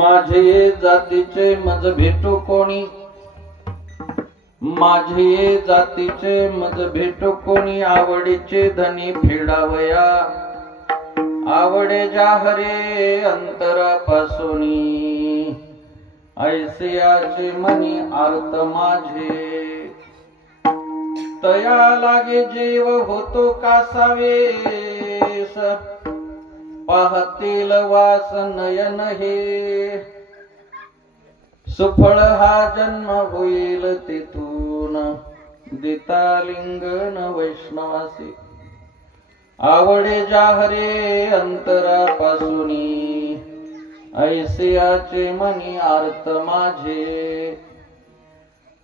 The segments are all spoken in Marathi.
माझे जातीचे मज भेटो कोणी, माझे जातीचे मज भेटो कोणी, आवडीचे धनी फेडावया, आवडे जाहरे अंतरापासूनी, ऐसियाचे मनी आर्त माझे, तया लागे जीव होतो कासावेस, पाहतील वास नयन हे, सुफळ हा जन्म होईल तिथून, दिता लिंगन वैष्णवासी, आवडे जाहरे अंतरापासूनी, ऐसियाचे मनी आर्त माझे,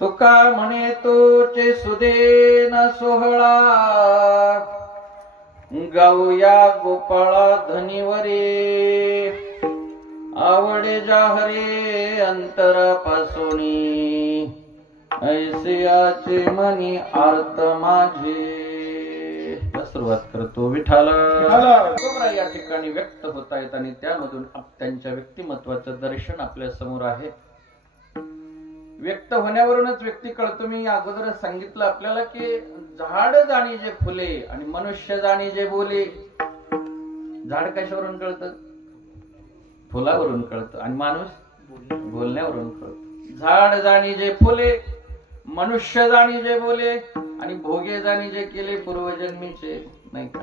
तुका म्हणे तोचे सुदेन सोहळा, गाऊया गोपाळा धनीवरे, आवडे जाहरे अंतरापासूनी, ऐसियाचे मनी आर्त माझे. सुरुवात करतो विठाला. या ठिकाणी व्यक्त होत आहेत आणि त्यामधून त्यांच्या व्यक्तिमत्वाचं दर्शन आपल्या समोर आहे. व्यक्त होण्यावरूनच व्यक्ती कळतो. मी अगोदर सांगितलं आपल्याला की झाड जाणी जे फुले आणि मनुष्य जाणी जे बोले. झाड कशावरून कळतं? फुलावरून कळतं आणि माणूस बोलण्यावरून कळतो. झाड जाणी जे फुले, मनुष्य जाणी जे बोले आणि भोगे जाणी जे केले पूर्वजन्मीचे, नाही का,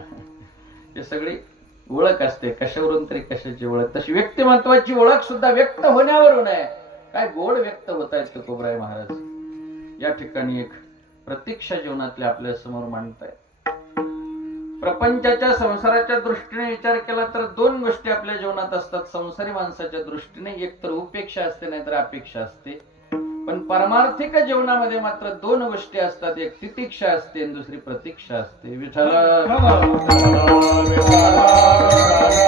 हे सगळी ओळख असते. कशावरून तरी कशाची ओळख. तशी व्यक्तिमत्वाची ओळख सुद्धा व्यक्त होण्यावरून आहे. काय गोड व्यक्त होत आहेत तुकोबराय महाराज या ठिकाणी एक प्रतीक्षा जीवनातले आपल्या समोर मांडतायत. प्रपंचाच्या संसाराच्या दृष्टीने विचार केला तर दोन गोष्टी आपल्या जीवनात असतात. संसारी माणसाच्या दृष्टीने एक तर उपेक्षा असते, नाहीतर अपेक्षा असते. पण परमार्थिक जीवनामध्ये मात्र दोन गोष्टी असतात. एक तितिक्षा असते आणि दुसरी प्रतीक्षा असते.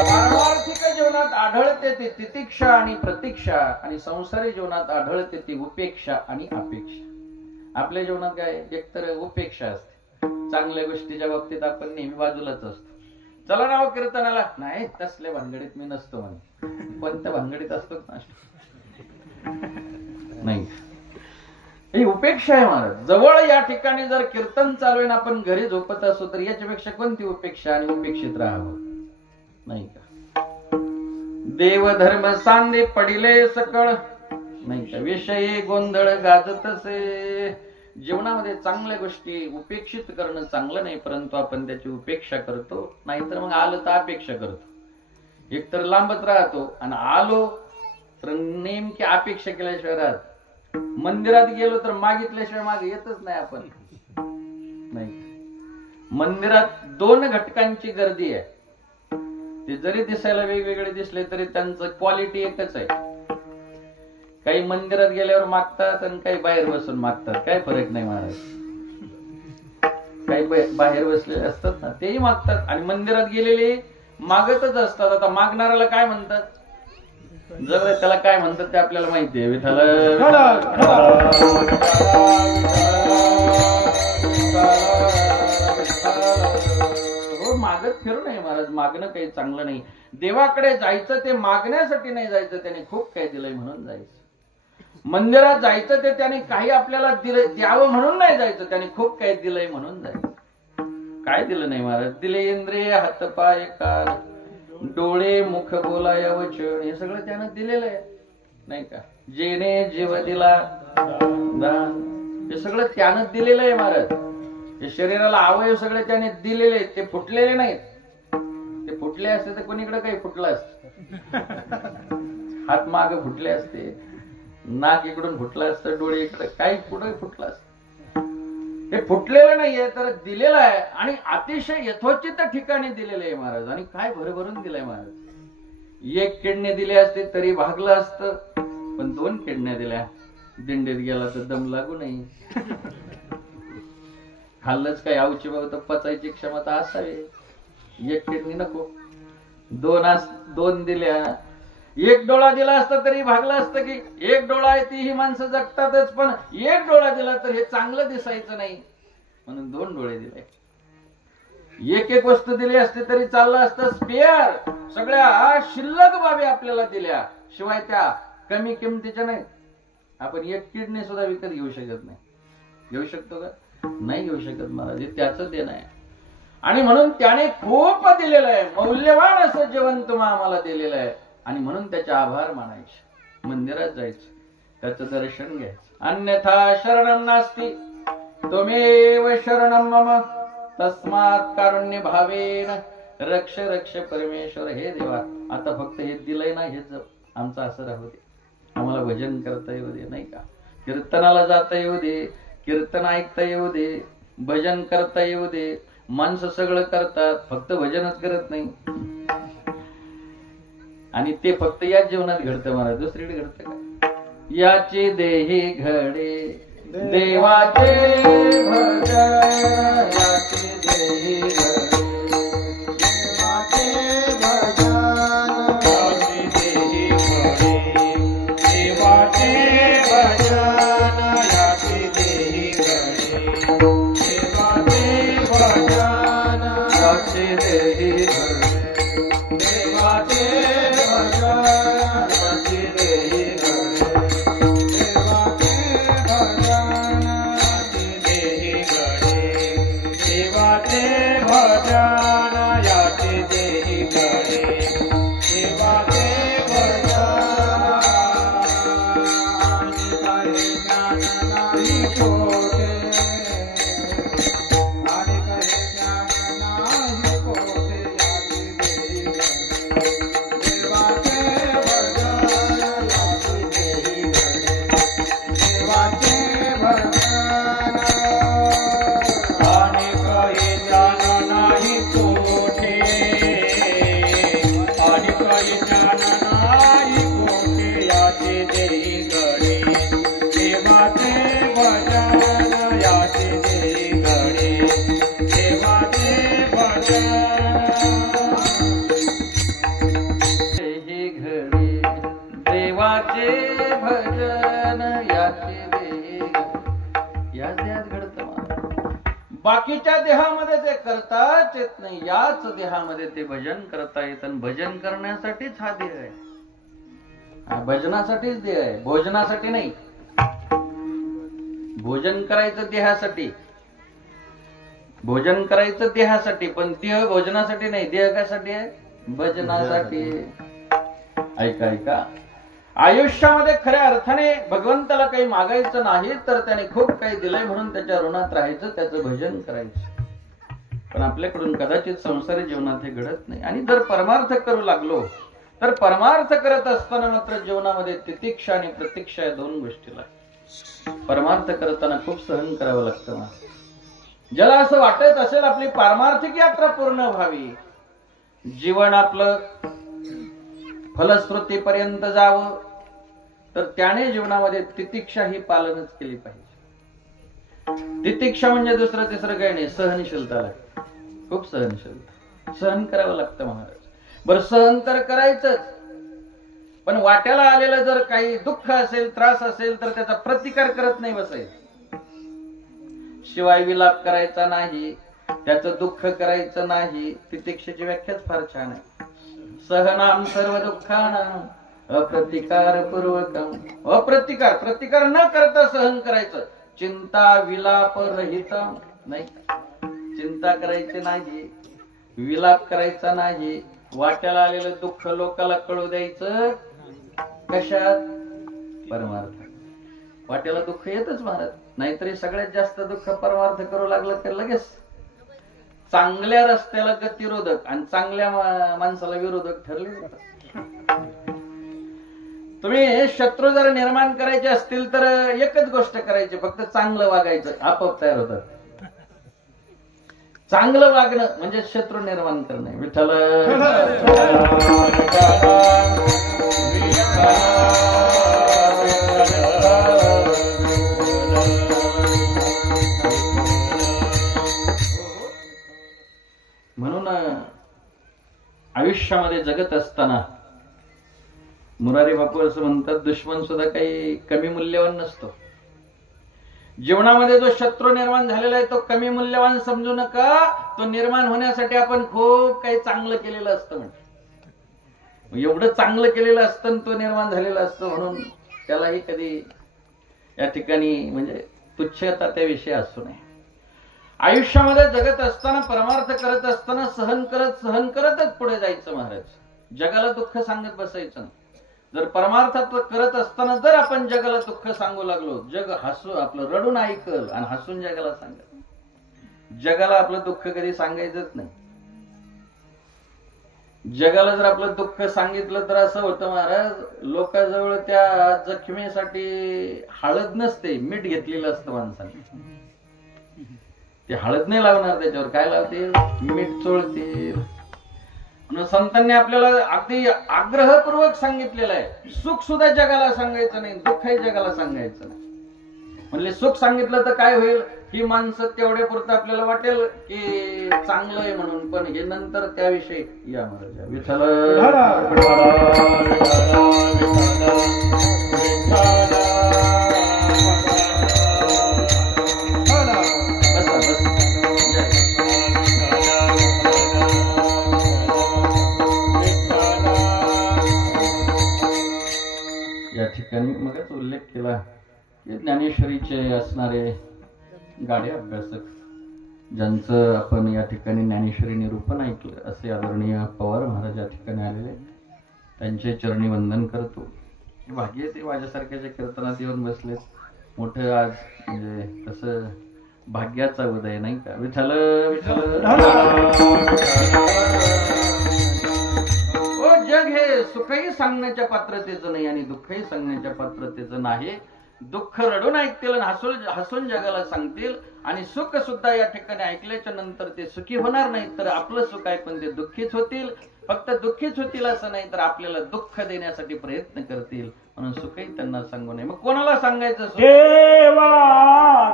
पारमार्थिक जीवनात आढळते ती तितिक्षा आणि प्रतीक्षा आणि संसारी जीवनात आढळते ती उपेक्षा आणि अपेक्षा. आपल्या जीवनात काय एकतर उपेक्षा असते. चांगल्या गोष्टीच्या बाबतीत आपण नेहमी बाजूलाच असतो. चला नाव कीर्तनाला, नाही तसल्या भानगडीत मी नसतो म्हणे. कोणत्या भानगडीत असतो नाही. ही उपेक्षा आहे महाराज. जवळ या ठिकाणी जर कीर्तन चालू आहे ना आपण घरी झोपत असो तर याच्यापेक्षा कोणती उपेक्षा आणि उपेक्षित राहावं नाही का. देव धर्म सांदे पडिले सकळ, नाही का, विषयी गोंधळ गाजतसे. जीवनामध्ये चांगल्या गोष्टी उपेक्षित करणं चांगलं नाही, परंतु आपण त्याची उपेक्षा करतो. नाहीतर मग आलं तर अपेक्षा करतो. एकतर लांबच राहतो आणि आलो तर नेमकी अपेक्षा केल्याशिवाय राहत. मंदिरात गेलो तर मागितल्याशिवाय मागे येतच नाही आपण, नाही. मंदिरात दोन घटकांची गर्दी आहे. ते जरी दिसायला वेगवेगळे दिसले तरी त्यांचं क्वालिटी एकच आहे. काही मंदिरात गेल्यावर मागतात आणि काही बाहेर बसून मागतात. काय फरक नाही महाराज. काही बाहेर बसलेले असतात ना तेही मागतात आणि मंदिरात गेलेले मागतच असतात. आता मागणाऱ्याला काय म्हणतात, जर त्याला काय म्हणतात ते आपल्याला माहिती आहे. विठाला हो, मागत फिरू नये महाराज. मागणं काही चांगलं नाही. देवाकडे जायचं ते मागण्यासाठी नाही जायचं, त्याने खूप काही दिलंय म्हणून जायचं. मंदिरात जायचं ते त्याने काही आपल्याला द्यावं म्हणून नाही जायचं, त्याने खूप काही दिलंय म्हणून जायचं. काय दिलं नाही महाराज. दिले इंद्रिय, हातपाय, कान, डोळे, मुख, बोलाया वचन, हे सगळं त्यानं दिलेलं आहे नाही का. जेने जीव दिला दान, हे सगळं त्यानं दिलेलं आहे महाराज. हे शरीराला अवयव सगळे त्याने दिलेले आहेत. ते फुटलेले नाहीत. ते फुटले असते तर कोणीकडे काही फुटलं असत. हात माग फुटले असते, नाक इकडून फुटलं असतं, डोळे इकडे, काही कुठे फुटलं असत. हे फुटलेलं नाहीये तर दिलेलं आहे आणि अतिशय यथोचित ठिकाणी दिलेलं आहे महाराज. आणि काय भरभरून दिलंय महाराज. एक किडनी दिली असती तरी भागलं असतं, पण 2 किडन्या दिल्या, दिंडीत गेला तर दम लागू नये. खाल्लंच काय आवची बाबा तर पचायची क्षमता असावी. एक किडनी नको, 2 दिल्या. एक डोळा दिला असता तरी भागलं असतं की एक डोळा आहे ती ही माणसं जगतातच, पण एक डोळा दिला तर हे चांगलं दिसायचं नाही म्हणून 2 डोळे दिले. एक वस्तू दिली असती तरी चाललं असतं. स्पेअर सगळ्या शिल्लक बाबी आपल्याला दिल्या, शिवाय त्या कमी किमतीच्या नाही. आपण एक किडनी सुद्धा विकत घेऊ शकत नाही. घेऊ शकतो का? नाही घेऊ शकत महाराज. त्याचं देणं आहे. आणि म्हणून त्याने खूप दिलेलं आहे, मौल्यवान असं जेवण तुम्हा आम्हाला दिलेलं आहे. आणि म्हणून त्याचे आभार मानायचे, मंदिरात जायचं, त्याचं दर्शन घ्यायचं. अन्यथा शरणं नास्ति त्वमेव शरणं मम तस्मात् कारुण्य भावेन रक्ष रक्ष परमेश्वर. हे देवा, आता फक्त हे दिलंय ना, हे आमचं असं राहू दे. आम्हाला भजन करता येऊ दे, नाही का? कीर्तनाला जाता येऊ दे, कीर्तन ऐकता येऊ दे, भजन करता येऊ दे. माणसं सगळं करतात, फक्त भजनच करत नाही. आणि ते फक्त याच जीवनात घडतं महाराज, दुसरीकडे घडतं का? याची देही घडे देवाचे भजन, याची देही घडे देवाचे भजन, याची देही घडे देवाचे भजन, याची देही घडे देवाचे भजन, याची देही घडे देवाचे बाकीच्या देहामध्ये ते करताच येत नाही, याच देहामध्ये ते भजन करता येतं. भजन करण्यासाठीच हा देह आहे, भजनासाठीच देह आहे, भोजनासाठी नाही. भोजन करायचं देहासाठी, भोजन करायचं देहासाठी, पण देह भोजनासाठी नाही. देह कशासाठी आहे? भजनासाठी. ऐका ऐका, आयुष्यामध्ये खऱ्या अर्थाने भगवंताला काही मागायचं नाही, तर त्याने खूप काही दिलंय म्हणून त्याच्या ऋणात राहायचं, त्याचं भजन करायचं. पण आपल्याकडून कदाचित संसारी जीवनात हे घडत नाही. आणि जर परमार्थ करू लागलो तर परमार्थ करत असताना मात्र जीवनामध्ये तितिक्षा आणि प्रतीक्षा या 2 गोष्टीला. परमार्थ करताना खूप सहन करावं लागतं. ज्याला असं वाटत असेल आपली पारमार्थिक यात्रा पूर्ण व्हावी, जीवन आपलं फलश्रुतीपर्यंत जावं, तर त्याने जीवनामध्ये तितिक्षा ही पालनच केली पाहिजे. तितिक्षा म्हणजे दुसरं तिसरं काही नाही, सहनशीलता लागते. खूप सहनशीलता, सहन करावं लागतं महाराज. बरं, सहन तर करायचंच, पण वाट्याला आलेलं जर काही दुःख असेल, त्रास असेल, तर त्याचा प्रतिकार करत नाही बसायचं. शिवाय विलाप करायचा नाही, त्याचं दुःख करायचं नाही. तितिक्षेची व्याख्याच फार छान आहे. सहनाम सर्व दुःखानां अप्रतिकार पूर्वकम. अप्रतिकार, प्रतिकार न करता सहन करायचं. चिंता विलाप रहित नाही, चिंता करायची नाही, विलाप करायचा नाही. वाट्याला आलेलं दुःख लोकाला कळू द्यायचं कशात? परमार्थ. वाट्याला दुःख येतच महाराज, नाहीतरी सगळ्यात जास्त दुःख परमार्थ करू लागलं तर लगेच चांगल्या रस्त्याला गतिरोधक आणि चांगल्या माणसाला विरोधक ठरले. तुम्ही शत्रू जर निर्माण करायचे असतील तर एकच गोष्ट करायची, फक्त चांगलं वागायचं, आपोआप तयार होतात. चांगलं वागणं म्हणजे शत्रू निर्माण करणे. विठ्ठल आयुष्यामध्ये जगत असताना मुरारी बापू असं म्हणतात, दुश्मन सुद्धा काही कमी मूल्यवान नसतो. जीवनामध्ये जो शत्रू निर्माण झालेला आहे तो कमी मूल्यवान समजू नका. तो निर्माण होण्यासाठी आपण खूप काही चांगलं केलेलं असतं. म्हणजे एवढं चांगलं केलेलं असतं तो निर्माण झालेला असतो, म्हणून त्यालाही कधी या ठिकाणी म्हणजे तुच्छता त्याविषयी असू नये. आयुष्यामध्ये जगत असताना, परमार्थ करत असताना सहन करतच पुढे जायचं महाराज. जगाला दुःख सांगत बसायचं नाही. जर परमार्थात करत असताना जर आपण जगाला दुःख सांगू लागलो, जग हसू आपलं रडून ऐकल आणि हसून जगाला सांगत. जगाला आपलं दुःख कधी सांगायचंच नाही. जगाला जर आपलं दुःख सांगितलं तर असं होतं महाराज, लोकांजवळ त्या जखमेसाठी हळद नसते, मीठ घेतलेलं असतं माणसाने. ते हळद नाही लावणार त्याच्यावर, काय लावतील? मीठ चोळतील. संतांनी आपल्याला अगदी आग्रहपूर्वक सांगितलेलं आहे, सुख सुद्धा जगाला सांगायचं नाही, दुःखही जगाला सांगायचं नाही. म्हणजे सुख सांगितलं तर काय होईल, ही माणसं तेवढ्या पुरतं आपल्याला वाटेल की चांगलं आहे म्हणून, पण हे नंतर त्याविषयी या महाराज. विठ्ठल या ठिकाणी मगच उल्लेख केला की ज्ञानेश्वरीचे असणारे गाडे अभ्यासक, ज्यांचं आपण या ठिकाणी ज्ञानेश्वरी निरूपण ऐकलं, असे आदरणीय पवार महाराज या ठिकाणी आलेले, त्यांचे चरणी वंदन करतो. भाग्य ते माझ्यासारख्याच्या कीर्तनात येऊन बसलेत. मोठं आज म्हणजे कसं भाग्याचा उदय नाही का. विठ्ठल विठ्ठल. जग हे सुखही सांगण्याच्या पात्रतेचं नाही आणि दुःखही सांगण्याच्या पात्रतेचं नाही. दुःख रडून ऐकतील आणि हसून जगाला सांगतील, आणि सुख सुद्धा या ठिकाणी ऐकल्याच्या नंतर ते सुखी होणार नाही, तर आपलं सुख ऐकून ते दुःखीच होतील. फक्त दुःखीच होतील असं नाही, तर आपल्याला दुःख देण्यासाठी प्रयत्न करतील, म्हणून सुखही त्यांना सांगू नये. मग कोणाला सांगायचं? देवा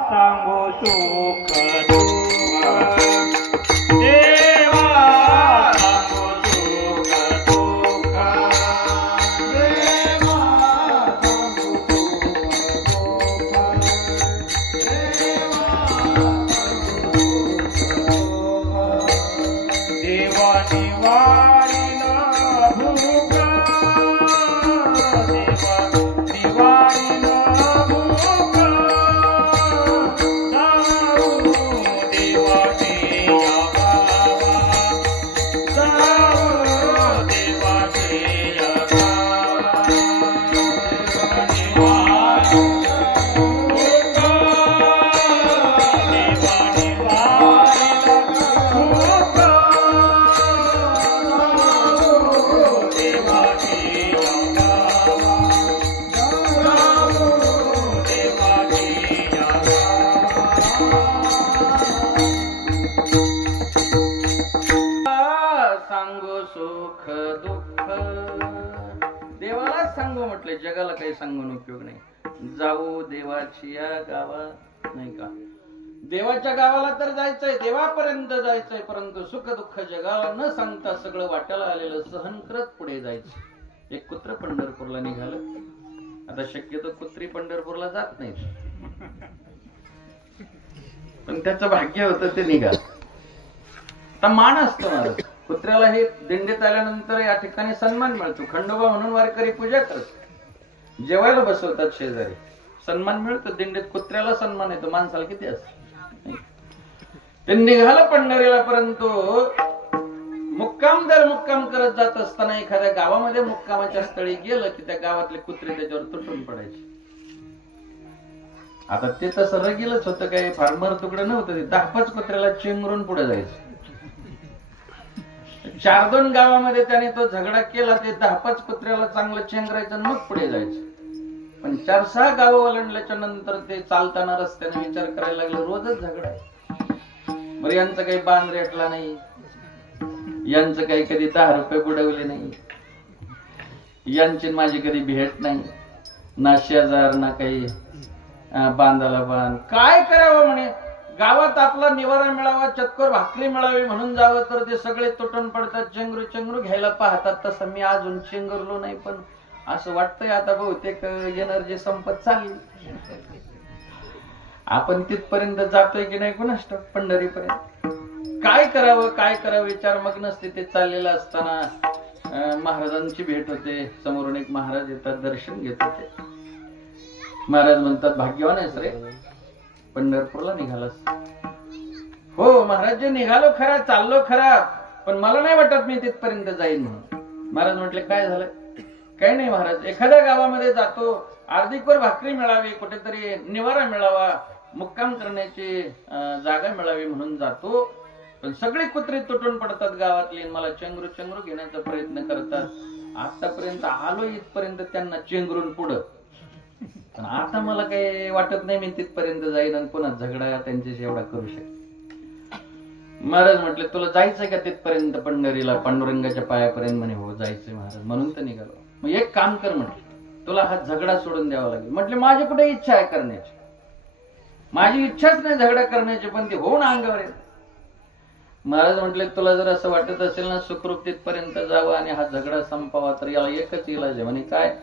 सांगो सुख देवा जगाला काही सांगून उपयोग नाही. जाऊ देवाची या गावात, नाही का. देवाच्या गावाला तर जायचंय, देवापर्यंत जायचंय, परंतु सुख दुःख जगाला न सांगता सगळं वाट्याला आलेलं सहन करत पुढे जायचं. एक कुत्र पंढरपूरला निघालं. आता शक्यतो कुत्री पंढरपूरला जात नाही, पण त्याचं भाग्य होतं ते निघाल. आता मान असतो महाराज. कुत्र्याला हे दिंडीत आल्यानंतर या ठिकाणी सन्मान मिळतो. खंडोबा म्हणून वारकरी पूजा करतात, जेवायला बसवतात शेजारी, सन्मान मिळतो. दिंडीत कुत्र्याला सन्मान येतो, माणसाला किती असत. ते निघालं पंढरीला, परंतु मुक्काम दर मुक्काम करत जात असताना एखाद्या गावामध्ये मुक्कामाच्या स्थळी गेलं की त्या गावातले कुत्रे त्याच्यावर तुटून पडायचे. आता ते तसं रगीलच होतं, काही फार्मर तुकडं नव्हतं. ते 10-5 कुत्र्याला चेंगरून पुढे जायचं. 4-2 गावामध्ये त्याने तो झगडा केला. ते 10-5 कुत्र्याला चांगलं चेंगरायचं, मग पुढे जायचं. पण 4-6 गावं ओलांडल्याच्या नंतर ते चालताना रस्त्याने विचार करायला लागले, रोजच झगडा आहे. बरं, यांचं काही बांध रेटला नाही, यांचं काही कधी 10 रुपये बुडवले नाही, यांची माझी कधी भेट नाही, ना शेजार ना काही बांधाला बांध. काय करावं म्हणे. गावात आपला निवारा मिळावा, चतकोर भाकरी मिळावी म्हणून जावं तर ते सगळे तुटून पडतात, चेंगरू चेंगरू घ्यायला पाहतात. तसं मी अजून चेंगरलो नाही, पण असं वाटतंय आता बहुतेक एनर्जी संपत चालली. आपण तिथपर्यंत जातोय की नाही कुणास ठाऊक, पंढरीपर्यंत. काय करावं विचार मग्न स्थितीत चाललेला असताना महाराजांची भेट होते. समोरून एक महाराज येतात, दर्शन घेत होते. महाराज म्हणतात, भाग्यवान आहेस रे, पंढरपूरला निघालास. हो महाराज, निघालो खरा, चाललो खरा, पण मला नाही वाटत मी तिथपर्यंत जाईन म्हणून. महाराज म्हटले, काय झालं? काही नाही महाराज, एखाद्या गावामध्ये जातो, अर्धीकर भाकरी मिळावी, कुठेतरी निवारा मिळावा, मुक्काम करण्याची जागा मिळावी म्हणून जातो, पण सगळी कुत्री तुटून पडतात गावातली, मला चेंगरू चेंगरू घेण्याचा प्रयत्न करतात. आतापर्यंत आलो इथपर्यंत त्यांना चेंगरून पुढं, पण आता मला काही वाटत नाही मी तिथपर्यंत जाईन आणि पुन्हा झगडा त्यांच्याशी एवढा करू शकतो. महाराज म्हटले, तुला जायचंय का तिथपर्यंत पंढरीला, पांडुरंगाच्या पायापर्यंत? म्हणे, हो जायचंय महाराज, म्हणून तर निघालो. मग एक काम कर म्हटले, तुला हा झगडा सोडून द्यावा लागेल. म्हटले, माझी कुठे इच्छा आहे करण्याची, माझी इच्छाच नाही झगडा करण्याची, पण ती होऊन अंगावर येत. महाराज म्हटले, तुला जर असं वाटत असेल ना सुखरूप तिथपर्यंत जावं आणि हा झगडा संपावा, तर याला एकच इलाज आहे. म्हणे, काय?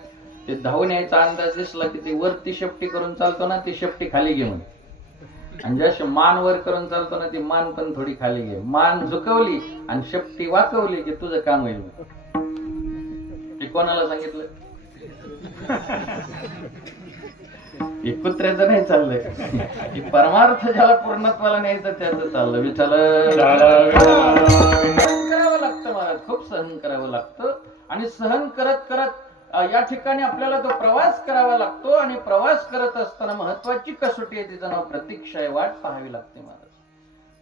ते धावून यायचा अंदाज दिसला की ते वरती शेपटी करून चालतो ना, ती शेपटी खाली घे म्हणे, आणि जशी मान वर करून चालतो ना, ती मान पण थोडी खाली घे. मान झुकवली आणि शेपटी वाकवली की तुझं काम होईल. ते कोणाला सांगितलं? हे कुत्र्याचं नाही चाललंय, की परमार्थ ज्याला पूर्णत्वाला न्यायचं त्याचं चाललं. विठ्ठल करावं लागतं महाराज, खूप सहन करावं लागतं. आणि सहन करत करत या ठिकाणी आपल्याला तो प्रवास करावा लागतो. आणि प्रवास करत असताना महत्वाची कसोटी आहे, तिचं नाव प्रतीक्षा आहे. वाट पाहावी लागते महाराज.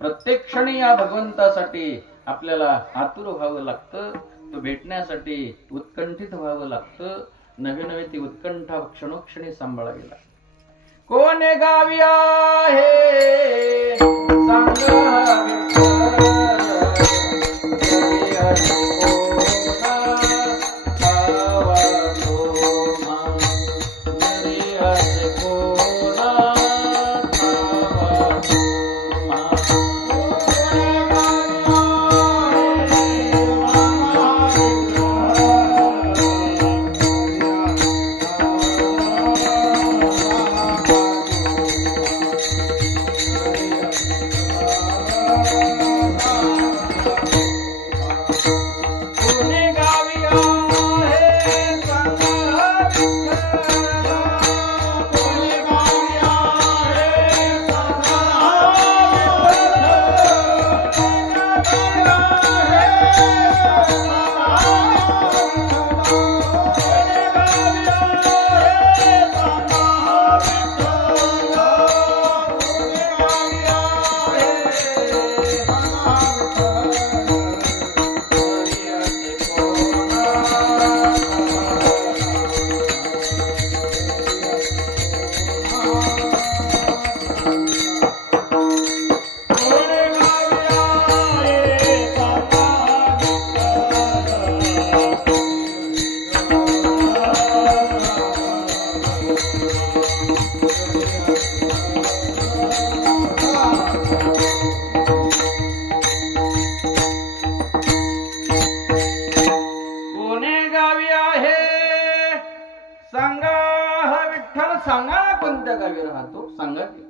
प्रत्येक क्षणी या भगवंतासाठी आपल्याला आतुर व्हावं लागतं, तो भेटण्यासाठी उत्कंठित व्हावं लागतं. नवे नवे ती उत्कंठा क्षणोक्षणी सांभाळावी लागते. कोणे गावी आहे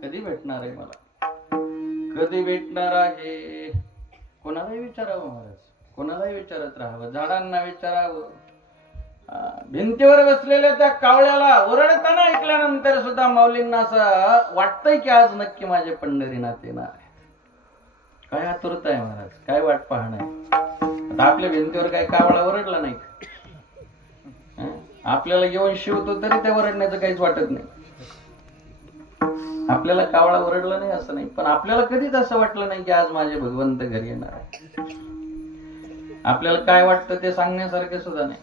कधी भेटणार आहे मला, कधी भेटणार आहे? कोणालाही विचारावं महाराज, कोणालाही विचारत राहावं, झाडांना विचारावं. भिंतीवर बसलेल्या त्या कावळ्याला ओरडताना ऐकल्यानंतर सुद्धा माऊलींना असं वाटतंय की आज नक्की माझे पंढरीनाथ येणार आहे. काय आतुरता आहे महाराज, काय वाट पाहणं आहे. आता आपल्या भिंतीवर काय कावळा ओरडला नाही, आपल्याला येऊन शिवतो तरी त्या ओरडण्याचं काहीच वाटत नाही. आपल्याला कावळा ओरडला नाही असं नाही, पण आपल्याला कधीच असं वाटलं नाही की आज माझे भगवंत घरी येणार आहे. आपल्याला काय वाटतं ते सांगण्यासारखे सुद्धा नाही.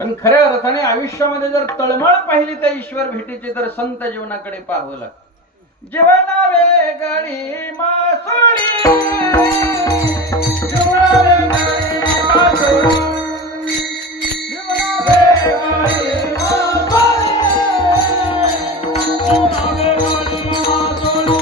पण खऱ्या अर्थाने आयुष्यामध्ये जर तळमळ पाहिली त्या ईश्वर भेटीची तर संत जीवनाकडे पाहावं लागतं. जीवनावे गडी मासोळी, जीवनावे गडी मासोळी, जीवनावे गडी मासोळी, जीवनावे गडी मासोळी.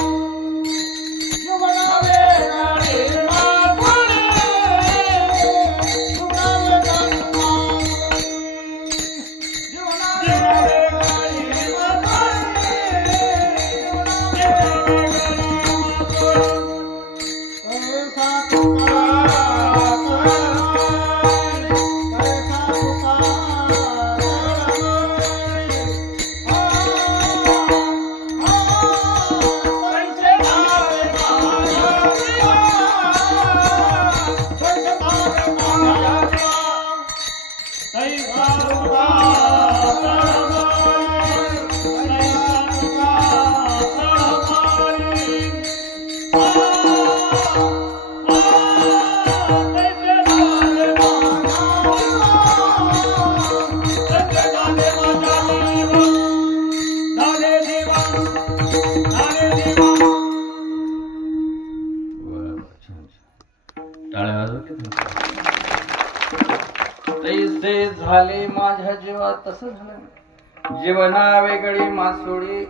तैसे झाले माझ्या जीवा. तसं झालं जीवना वेगळी मासोळी.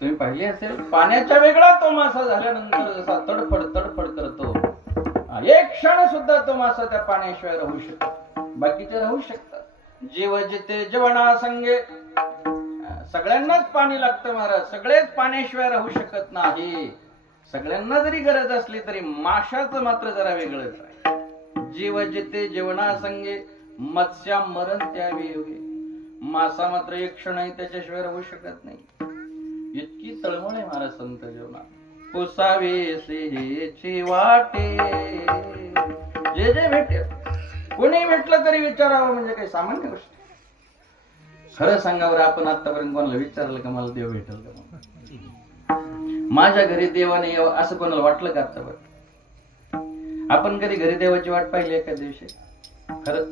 तुम्ही पाहिली असेल पाण्याच्या वेगळा तो मासा झाल्यानंतर जसा तडफड तडफड करतो, एक क्षण सुद्धा तो मासा त्या पाण्याशिवाय राहू शकतो, बाकीचे राहू शकतात. जीव जिते जीवना संगे. सगळ्यांनाच पाणी लागतं महाराज, सगळेच पाण्याशिवाय राहू शकत नाही. सगळ्यांना जरी गरज असली तरी माशाचं मात्र जरा वेगळंच आहे. जीव जिते जीवना संगे मत्स्या मरण त्या वियोगे. मासा मात्र एक क्षणही त्याच्याशिवाय राहू शकत नाही. इतकी तळमळ आहे महाराज संत जीवनात. पुसावेची वाटे जे जे भेटेल, कोणी भेटलं तरी विचारावं म्हणजे काही सामान्य गोष्ट. खरं सांगावर आपण आतापर्यंत कोणाला विचारलं का मला देव भेटेल का? माझ्या घरी देवाने यावं असं कोणाला वाटलं का आतापर्यंत? आपण कधी घरी देवाची वाट पाहिली एका दिवशी? खरं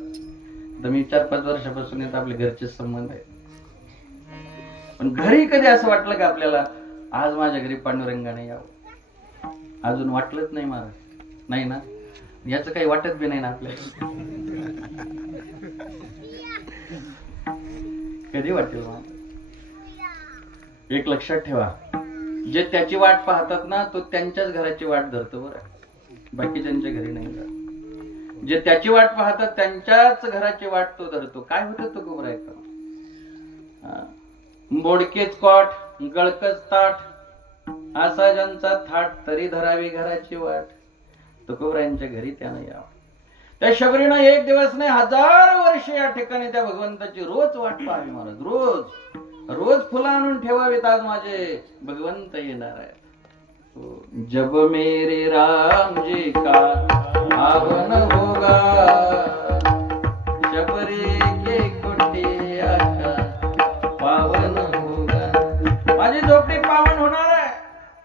तर मी 4-5 वर्षापासून येत आपले घरचेच संबंध आहेत. पण घरी कधी असं वाटलं का आपल्याला आज माझ्या घरी पांडुरंगाने यावं? अजून वाटलंच नाही महाराज. नाही ना, याचं काही वाटत बी नाही ना आपल्याला. कधी वाटेल महाराज? एक लक्षात ठेवा, जे त्याची वाट पाहतात ना तो त्यांच्याच घराची वाट धरतो बरं, बाकीच्यांच्या घरी नाही जात. जे त्याची वाट पाहतात त्यांच्याच घराची वाट तो धरतो. काय होतं तो गोबरा ऐका, मोडकेच कॉट गळकच ताट, असा ज्यांचा थाट तरी धरावी घराची वाट. तुकोबरायांच्या घरी त्यानं यावं. त्या शबरीनं एक दिवस नाही 1000 वर्ष या ठिकाणी त्या भगवंताची रोज वाट पाहावी महाराज. रोज रोज फुलं आणून ठेवावीत, आज माझे भगवंत येणार आहे. जब मेरे राम जी का आवन होगा, शबरी के कुटी आशा पावन होगा. माझी झोपडी पावन होणार आहे,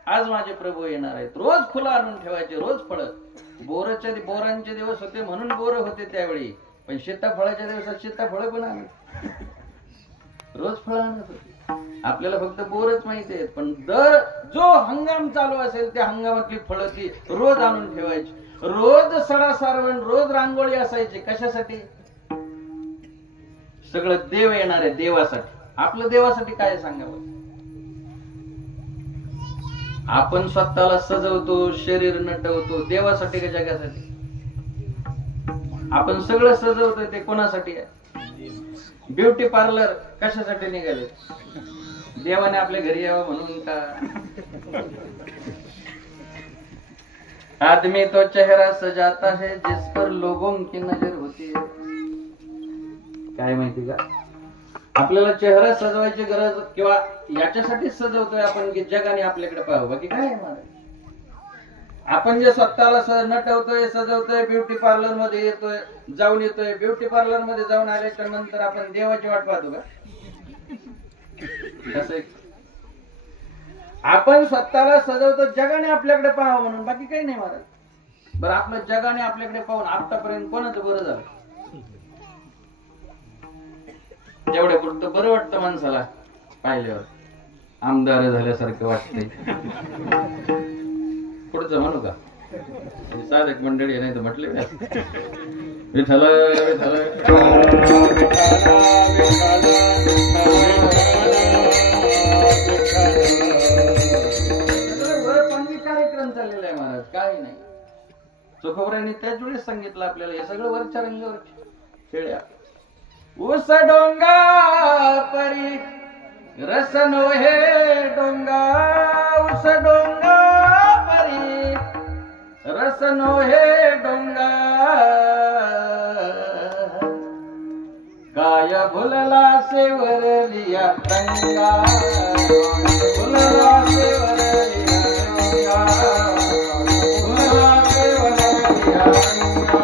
आज माझे प्रभू येणार आहेत. रोज फुलं आणून ठेवायचे, रोज फळं. बोरांचे दिवस होते म्हणून बोर होते त्यावेळी, पण सीताफळाच्या दिवसात सीताफळ पण आणत, रोज फळं आणत होते. आपल्याला फक्त बोरच माहिती आहेत, पण दर जो हंगाम चालू असेल त्या हंगामातली फळं ती रोज आणून ठेवायची. रोज सडा सारवण, रोज रांगोळी असायची. कशासाठी? सगळं देव येणार आहे, देवासाठी. आपलं देवासाठी काय सांगावं? आपण स्वतःला सजवतो, शरीर नटवतो, देवासाठी का जगासाठी? आपण सगळं सजवतो ते कोणासाठी आहे? ब्युटी पार्लर कशासाठी निघाले? देवाने आपल्या घरी यावं म्हणून का? आदमी तो चेहरा सजाता है जिस पर लोगों की नजर होती है. काय माहिती का, आपल्याला चेहरा सजवायची गरज किंवा याच्यासाठी सजवतोय आपण की जगाने आपल्याकडे पाहावं, बाकी काय आहे महाराज? आपण जे स्वतःला नटवतोय, सजवतोय, ब्युटी पार्लर मध्ये येतोय, जाऊन येतोय. ब्युटी पार्लर मध्ये जाऊन आल्याच्या नंतर आपण देवाची वाट पाहतो का? कसं आपण स्वतःला सजवतो जगाने आपल्याकडे पाहावं म्हणून, बाकी काही नाही महाराज. बरं, आपलं जगाने आपल्याकडे पाहून आतापर्यंत कोणाचं बरं झालं? तेवढ्या पुरतं बरं वाटतं माणसाला पाहिल्यावर, आमदार झाल्यासारखं वाटतंय. पुढचं म्हणू का? साधक मंडळी नाही तर म्हटले विठ्ठल विठ्ठल. कार्यक्रम चाललेला आहे महाराज, काही नाही. तुकोबरायांनी त्याच वेळेस सांगितलं आपल्याला हे सगळं वरच्या रंगावर खेळ्या. उस डोंगा परी रसनो हे डोंगा, उस डोंगा परी रसनो हे डोंगा, काय भुलला सेवर लिया रंगा, भुलला सेवर लिया रंगा, भुलला सेवर लिया रंगा.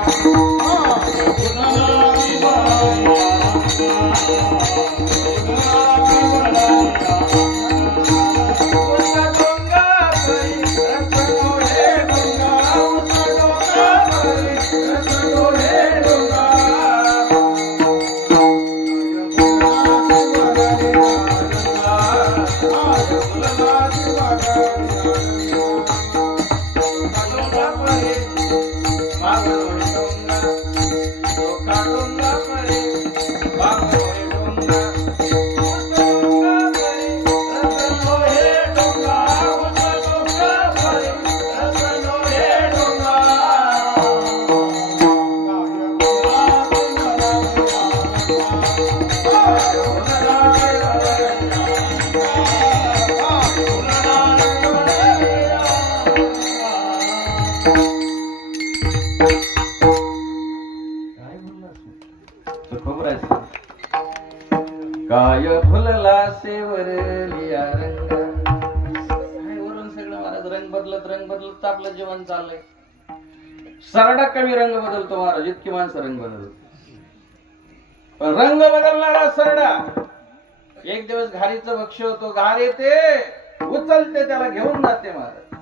Katunga खोबरायचं काय फुलला सेवरलिया रंग, वरून सगळं महाराज रंग बदलत आपलं जीवन चाललंय. सरडा कमी रंग बदलतो महाराज, इतकी माणसं रंग बदलतो. पण रंग बदलणारा सरडा एक दिवस घारीचं भक्ष्य होतो, घार येते उचलते त्याला घेऊन जाते महाराज.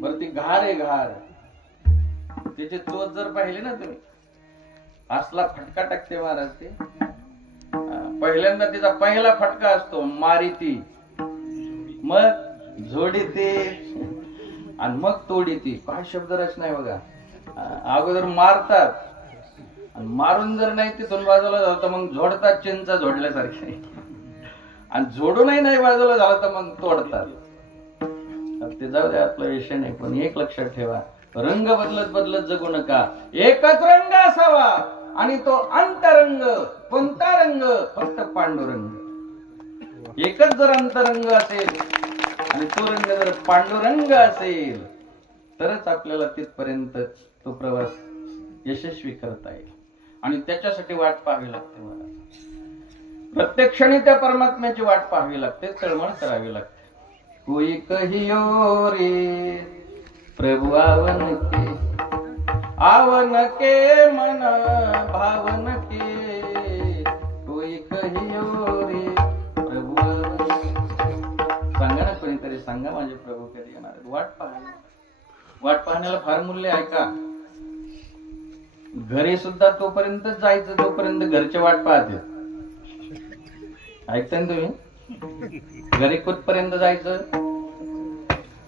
बर ती घार आहे घार, तिची चोच जर पाहिली ना तुम्ही, असला फटका टाकते महाराज. ते पहिल्यांदा तिचा पहिला फटका असतो मारिती, मग झोडीते आणि मग तोडीती. काय शब्द रचना आहे बघा. अगोदर मारतात आणि मारून जर नाही तिथून बाजूला झालं तर मग झोडतात, चिंचा झोडल्यासारखे. आणि झोडूनही नाही बाजूला झालं तर मग तोडतात. ते जाऊ द्या, आपला विषय नाही. पण एक लक्षात ठेवा, रंग बदलत जगू नका. एकच रंग असावा आणि तो अंतरंग. कोणता रंग? फक्त पांडुरंग. एकच जर अंतरंग असेल आणि तो रंग जर पांडुरंग असेल तरच आपल्याला तिथपर्यंत तो प्रवास यशस्वी करता येईल. आणि त्याच्यासाठी वाट पाहावी लागते मला. प्रत्येक क्षणी त्या परमात्म्याची वाट पाहावी लागते, तळमळ करावी लागते. कोई कहियो रे प्रभु आवन के मन भावन के, कोई कहियो रे प्रभु सांगा ना कोणीतरी, सांगा माझे प्रभू कधी येणार. वाट पाहण्याला फार मूल्य आहे का? घरी सुद्धा तोपर्यंत जायचं जोपर्यंत घरचे वाट पाहते. ऐकताय तुम्ही? घरी कुठपर्यंत जायचं?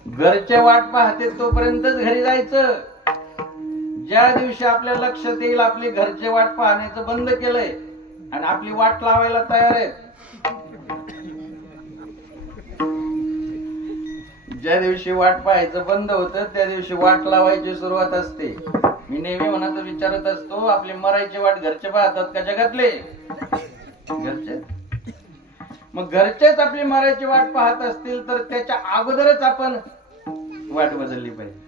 घरचे वाट पाहते तोपर्यंतच घरी जायचं. ज्या दिवशी आपल्या लक्षात येईल आपली घरचे वाट पाहण्याचं बंद केलंय आणि आपली वाट लावायला तयार आहे, ज्या दिवशी वाट पाहायचं बंद होतं त्या दिवशी वाट लावायची सुरुवात असते. मी नेहमी मनात विचारत असतो, आपली मरायची वाट घरचे पाहतात का जगातले? घरचे. मग घरचेच आपली मरायची वाट पाहत असतील तर त्याच्या अगोदरच आपण वाट बदलली पाहिजे.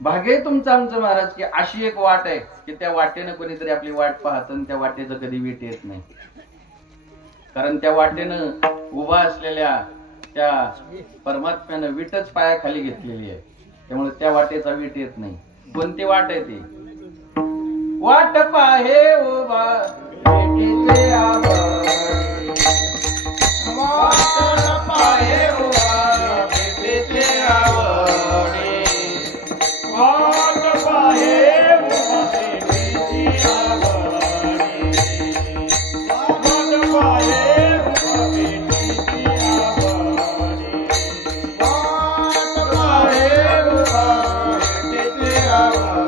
भाग्य तुमचं आमचं महाराज की अशी एक वाट आहे की त्या वाटेनं कोणीतरी आपली वाट पाहत आणि त्या वाटेचं कधी वीट येत नाही. कारण त्या वाटेनं उभा असलेल्या त्या परमात्म्यानं वीटच पायाखाली घेतलेली आहे, त्यामुळे त्या वाटेचा वीट येत नाही. कोणती वाट आहे ती? वाट पाहे उभा भेटीचे आवडी, वाट पाहे उभा भेटीचे आवडी, वाट पाहे उभा भेटीची आवडी, वाट पाहे उभा भेटीची आवडी, वाट पाहे उभा भेटीची आवडी.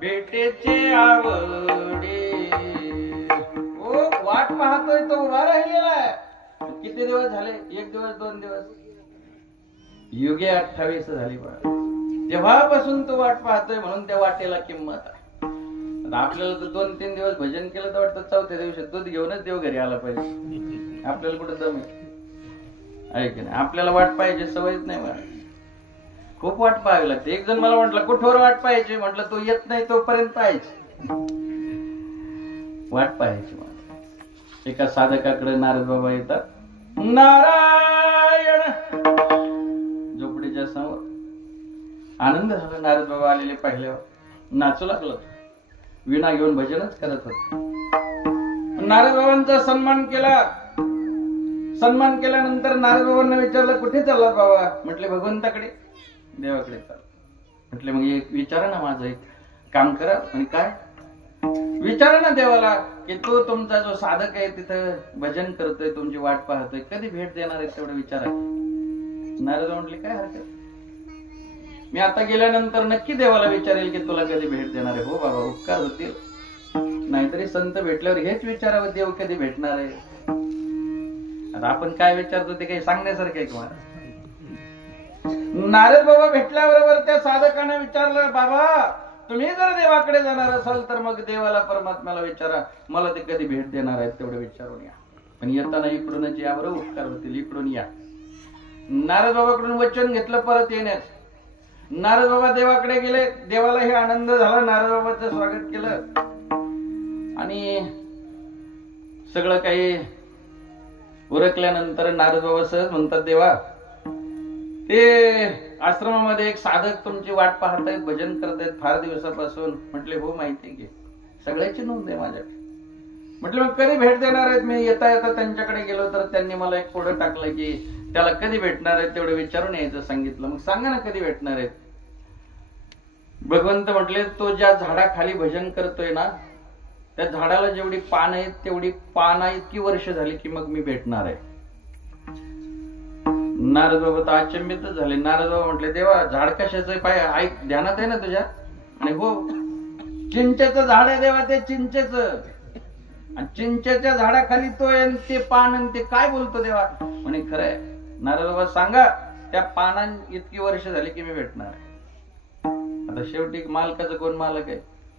भेटेचे आवडी. ओ वाट पाहतोय तो उभा राहिलेला आहे. किती दिवस झाले? एक दिवस, 2 दिवस, युगे 28 झाली बा. तेव्हापासून तो वाट पाहतोय म्हणून त्या वाटेला किंमत आहे. आपल्याला तर 2-3 दिवस भजन केलं तर वाटतं 4थ्या दिवशी दूध घेऊनच देव घरी आला पाहिजे. आपल्याला कुठं दम आहे की नाही? आपल्याला वाट पाहिजे सवयच नाही मला. खूप वाट पाहावी लागते. एक जण मला म्हटलं कुठवर वाट पाहायची? म्हटलं तो येत नाही तोपर्यंत पाहायची. वाट पाहायची. एका साधकाकडे नारद बाबा येतात नारायण. झोपडीच्या समोर आनंद झाला. नारद बाबा आलेले पाहिल्यावर नाचू लागलो. विणा घेऊन भजनच करत होत. नारद बाबांचा सन्मान केला. सन्मान केल्यानंतर नारद बाबांना विचारलं, कुठे चालला बाबा? म्हटले भगवंताकडे, देवाकडे चाल. म्हटले मग एक विचारा ना, माझं एक काम करा. आणि काय विचारा ना देवाला, की तो तुमचा जो साधक आहे तिथं भजन करतोय, तुमची वाट पाहतोय, कधी भेट देणार आहे तेवढं विचारा. नारद म्हटले काय हरकत, मी आता गेल्यानंतर नक्की देवाला विचारेल की तुला कधी भेट देणार आहे. हो बाबा, उपकार होतील. नाहीतरी संत भेटल्यावर हेच विचारावं, देव कधी भेटणार आहे. आता आपण काय विचारतो ते काही सांगण्यासारखं आहे का? नारद बाबा भेटल्याबरोबर त्या साधकाने विचारलं, बाबा तुम्ही जर देवाकडे जाणार असाल तर मग देवाला, परमात्म्याला विचारा, मला ते कधी भेट देणार आहेत तेवढे विचारून या. पण येताना इकडूनच या, बरोबर उपकार होतील, इकडून या. नारद बाबाकडून वचन घेतलं परत येण्यास. नारद बाबा देवाकडे गेले. देवालाही आनंद झाला. नारद बाबाचं स्वागत केलं आणि सगळं काही उरकल्यानंतर नारद बाबा सहज म्हणतात, देवा ते आश्रमामध्ये एक साधक तुमची वाट पाहतायत, भजन करतायत फार दिवसापासून. म्हटले हो माहिती घे, सगळ्याची नोंद आहे माझ्याकडे. म्हटलं मग कधी भेट देणार आहेत? मी येता येता त्यांच्याकडे गेलो तर त्यांनी मला एक पुढं टाकलं की त्याला कधी भेटणार आहेत तेवढं विचारून यायचं सांगितलं. मग सांगा ना कधी भेटणार आहेत? भगवंत म्हटले, तो ज्या झाडाखाली भजन करतोय ना, त्या झाडाला जेवढी पान आहेत तेवढी पाना इतकी वर्ष झाली की मग मी भेटणार आहे. नारद बाबा तर अचंबितच झाले. नारद बाबा म्हटले, देवा झाड कशाचं पाय ऐक, ध्यानात आहे ना तुझ्या? आणि हो, चिंचेचं झाड आहे देवा, ते चिंचेचं. आणि चिंचेच्या झाडाखाली तो आहे, ते पान, आणि ते काय बोलतो देवा? म्हणे खरंय. नारद बाबा सांगा, त्या पानां इतकी वर्ष झाली की मी भेटणार आहे. आता शेवटी मालकाचं कोण मालक आहे?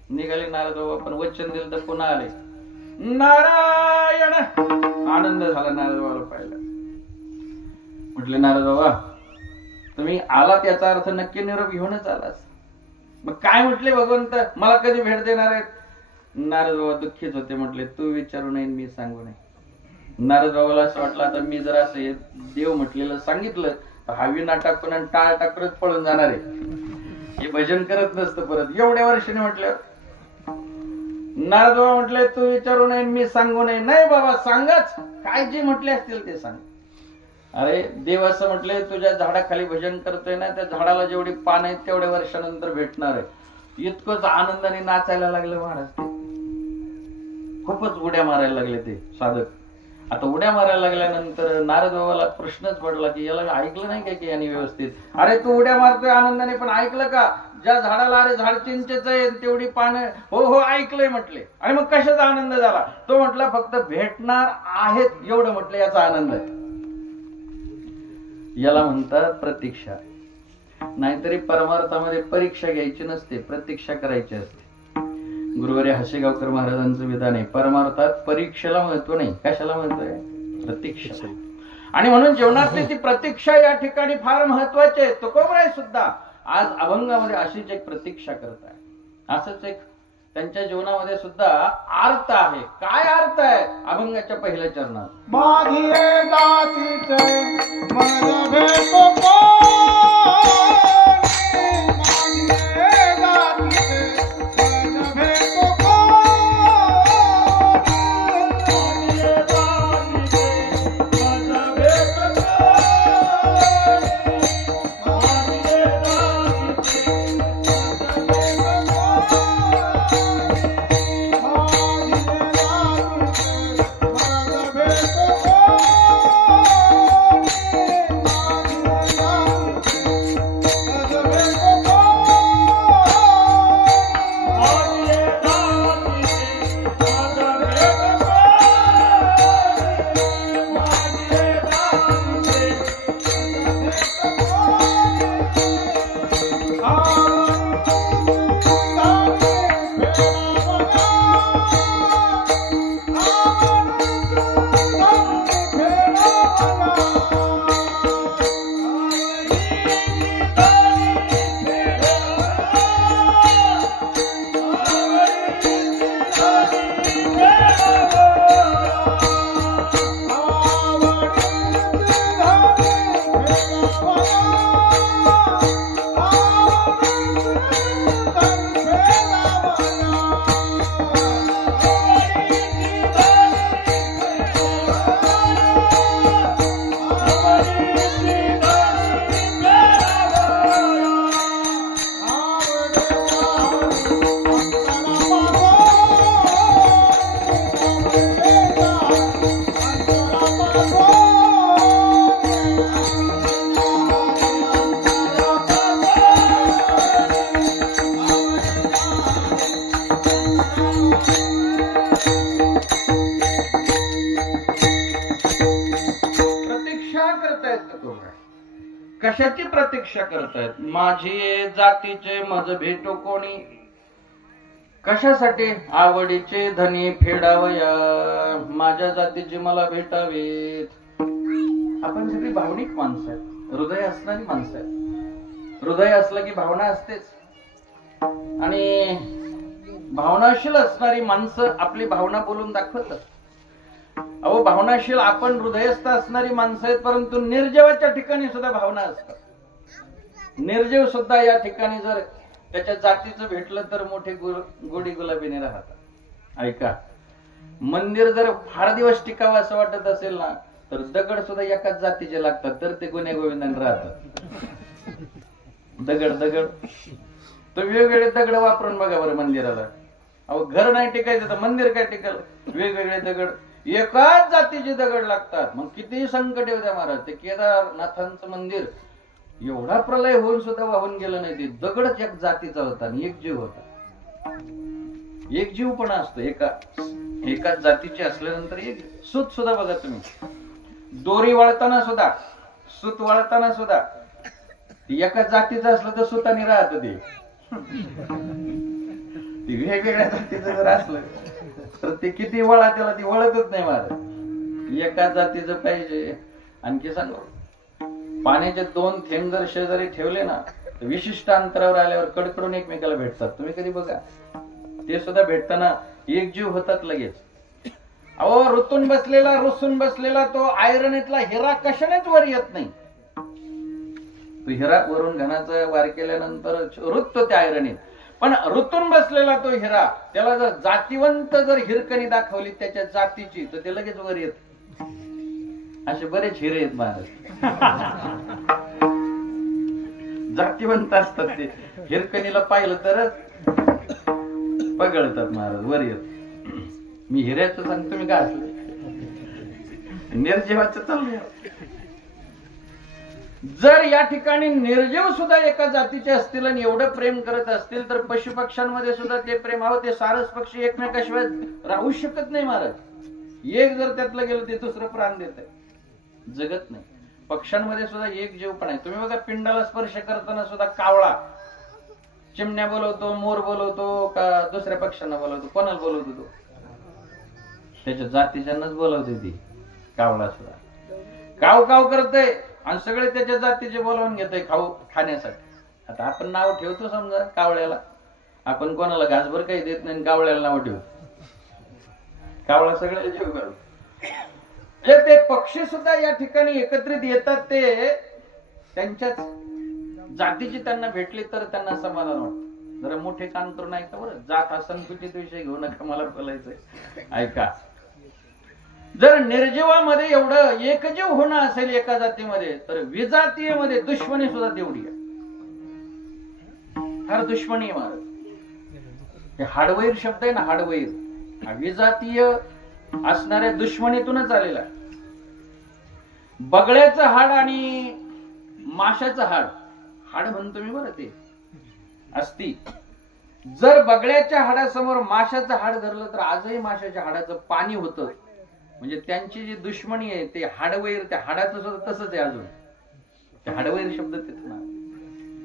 निघाले नारद बाबा, पण वचन दिलं तर पुन्हा आले. नारायण. आनंद झाला नारद बाबाला पाहिला. म्हटले नारद बाबा तुम्ही आलात याचा अर्थ नक्की निरोप घेऊनच आलास. मग काय म्हटले भगवंत, मला कधी भेट देणार आहेत? नारद बाबा दुःखीत होते. म्हटले तू विचारू नये, मी सांगू नये. नारद बाबाला असं वाटलं, आता मी जर असं देव म्हटलेलं सांगितलं तर हा विना टाकून आणि टाळ टाकत पळून जाणार आहे. हे भजन करत नसतं परत एवढ्या वर्षाने. म्हटलं नारद बाबा म्हटले तू विचारू नये, मी सांगू नये. नाही बाबा सांगाच, काय जे म्हटले असतील ते सांग. अरे देव असं म्हटले, तुझ्या झाडाखाली भजन करतोय ना, त्या झाडाला जेवढी पान आहेत तेवढ्या वर्षानंतर भेटणार आहे. इतकंच आनंदाने नाचायला लागले महाराज. ते खूपच उड्या मारायला लागले ते साधक. आता उड्या मारायला लागल्यानंतर नारद बाबाला प्रश्नच पडला की याला ऐकलं नाही काय की यांनी व्यवस्थित? अरे तू उड्या मारतोय आनंदाने, पण ऐकलं का? ज्या झाडाला, अरे झाड चिंचेचं आहे, तेवढी पानं. हो हो ऐकलंय म्हटले. आणि मग कशाचा आनंद झाला? तो म्हटला फक्त भेटणार आहेत एवढं म्हटलं, याचा आनंद आहे. याला म्हणतात प्रतीक्षा. नाहीतरी परमार्थामध्ये परीक्षा घ्यायची नसते, प्रतीक्षा करायची असते. गुरुवर्य हसेगावकर महाराजांचं विधान आहे, परमार्थात परीक्षेला महत्व नाही. कशाला महत्व आहे? प्रतीक्षा. आणि म्हणून जीवनातली ती प्रतीक्षा या ठिकाणी फार महत्वाची आहे. तुकोबराय सुद्धा आज अभंगामध्ये अशीच एक प्रतीक्षा करत आहे. असंच एक त्यांच्या जीवनामध्ये सुद्धा अर्थ आहे. काय अर्थ आहे? अभंगाच्या पहिल्या चरणात, माझी जातीचे मन भेटो कशाची प्रतीक्षा करतायत? माझी जातीचे मज भेटो कोणी, कशासाठी? आवडीचे धनी फेडावया, माझ्या जातीचे मला भेटावेत. आपण सगळी भावनिक माणसं आहेत, हृदय असणारी माणसं आहेत. हृदय असलं की भावना असतेच, आणि भावनाशील असणारी माणसं आपली भावना बोलून दाखवतात. अहो, भावनाशील आपण हृदयस्थ असणारी माणसं आहेत, परंतु निर्जीवाच्या ठिकाणी सुद्धा भावना असतात. निर्जीव सुद्धा या ठिकाणी जर त्याच्या जातीचं भेटलं तर मोठे गोडी गुलाबीने राहतात. ऐका, मंदिर जर फार दिवस टिकावं असं वाटत असेल ना, तर दगड सुद्धा एकाच जातीचे लागतात, तर ते गुन्हे गोविंदाने राहतात. दगड दगड तर वेगवेगळे दगड वापरून बघा बरं मंदिराला. अहो, घर नाही टिकायचं तर मंदिर काय टिकल? वेगवेगळे दगड, एकाच जातीचे दगड लागतात. मग किती संकट येऊ द्या महाराज, ते केदारनाथांचं मंदिर एवढा प्रलय होऊन सुद्धा वाहून गेलं नाही. ते दगडच एक जातीचा होता आणि एक जीव होता. एक जीव पण असतो, एकाच जातीचे असल्यानंतर एक. सूत सुद्धा बघा तुम्ही, दोरी वळताना सुद्धा, सूत वळताना सुद्धा एकाच जातीचं असलं तर सुताने राहत. ते वेगवेगळ्या जातीचं जर असलं तर ते किती वळा, त्याला ती वळतच नाही महाराज. एकाच जातीचं पाहिजे. आणखी सांगू, पाण्याचे 2 थेंब जर शेजारी ठेवले ना, तर विशिष्ट अंतरावर आल्यावर कडकडून एकमेकाला भेटतात. तुम्ही कधी बघा, ते सुद्धा भेटताना एक जीव होतात लगेच. अहो, रुतून बसलेला, रुसून बसलेला तो आयरनीतला हिरा कशानेच वर येत नाही. तो हिरा वरून घनाचा वार केल्यानंतर रुततो त्या आयरनीत, पण रुतून बसलेला तो हिरा, त्याला जर जातीवंत जर हिरकणी दाखवली त्याच्या जातीची, तर ते लगेच वर येत. असे बरेच हिरे आहेत महाराज, जातीवंत असतात. ते हिरकणीला पाहिलं तरच पगळतात महाराज, वर येत. मी हिऱ्याचं सांगतो, मी काय असलं निर्जीवाचं चाललंय. जर या ठिकाणी निर्जीव सुद्धा एका जातीचे असतील आणि एवढं प्रेम करत असतील, तर पशुपक्ष्यांमध्ये सुद्धा ते प्रेम हवं. ते सारस पक्षी एकमेकाशिवाय राहू शकत नाही महाराज. एक जर त्यातलं गेलं ते दुसरं प्राण देत आहे, जगत नाही. पक्ष्यांमध्ये सुद्धा एक जीव पण आहे. तुम्ही बघा, पिंडाला स्पर्श करताना सुद्धा कावळा चिमण्या बोलवतो, मोर बोलवतो का दुसऱ्या पक्ष्यांना बोलवतो? कोणाला बोलवतो? तो त्याच्या जातीच्यांनाच बोलवते. ती कावळा सुद्धा काव काव करते आणि सगळे त्याच्या जातीचे बोलावून घेतोय खाण्यासाठी. आता आपण नाव ठेवतो समजा कावळ्याला, आपण कोणाला घासभर काही देत नाही, कावळ्याला नाव ठेवतो. कावळा सगळे जीव करतो. ते पक्षी सुद्धा या ठिकाणी एकत्रित येतात. ते त्यांच्याच जातीची त्यांना भेटली तर त्यांना समाधान वाटतं. जरा मोठे कान करून ऐका बरं, जात हा संकुचित विषय घेऊ नका, मला बोलायचंय. ऐका, जर निर्जीवामध्ये एवढं एकजीव होणं असेल एका जातीमध्ये, तर विजातीय मध्ये दुश्मनी सुद्धा तेवढी आहे. फार दुश्मनी आहे महाराज. हे हाडवैर शब्द आहे ना, हाडवैर, हा विजातीय असणाऱ्या दुश्मनीतूनच आलेला आहे. बगळ्याचं हाड आणि माशाचं हाड, हाड म्हणतो मी बरं, ते असती. जर बगळ्याच्या हाडासमोर माशाचं हाड धरलं तर आजही माशाच्या हाडाचं पाणी होतं. म्हणजे त्यांची जी दुश्मनी आहे ते हाडवैर, त्या हाडाचं सुद्धा तसंच आहे. अजून ते हाडवैर शब्द तिथं,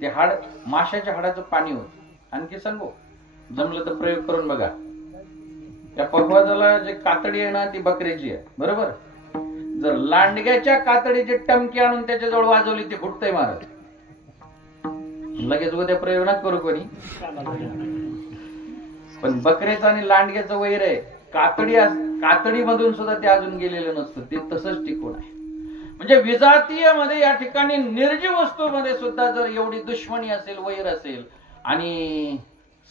ते हाड माशाच्या हाडाचं पाणी होत. आणखी सांगू, जमलं तर प्रयोग करून बघा. त्या पखवाजाला जे कातडी आहे ना, ती बकऱ्याची आहे, बरोबर. जर लांडग्याच्या कातडीची टमकी आणून त्याच्याजवळ वाजवली, ती फुटतंय महाराज. लगेच उद्या प्रयोग ना करू कोणी. पण बकऱ्याचं आणि लांडग्याचं वैर आहे. कातडी मधून सुद्धा ते अजून गेलेलं नसतं, ते तसंच टिकून आहे. म्हणजे विजातीय मध्ये या ठिकाणी निर्जीव वस्तूमध्ये सुद्धा जर एवढी दुश्मनी असेल, वैर असेल, आणि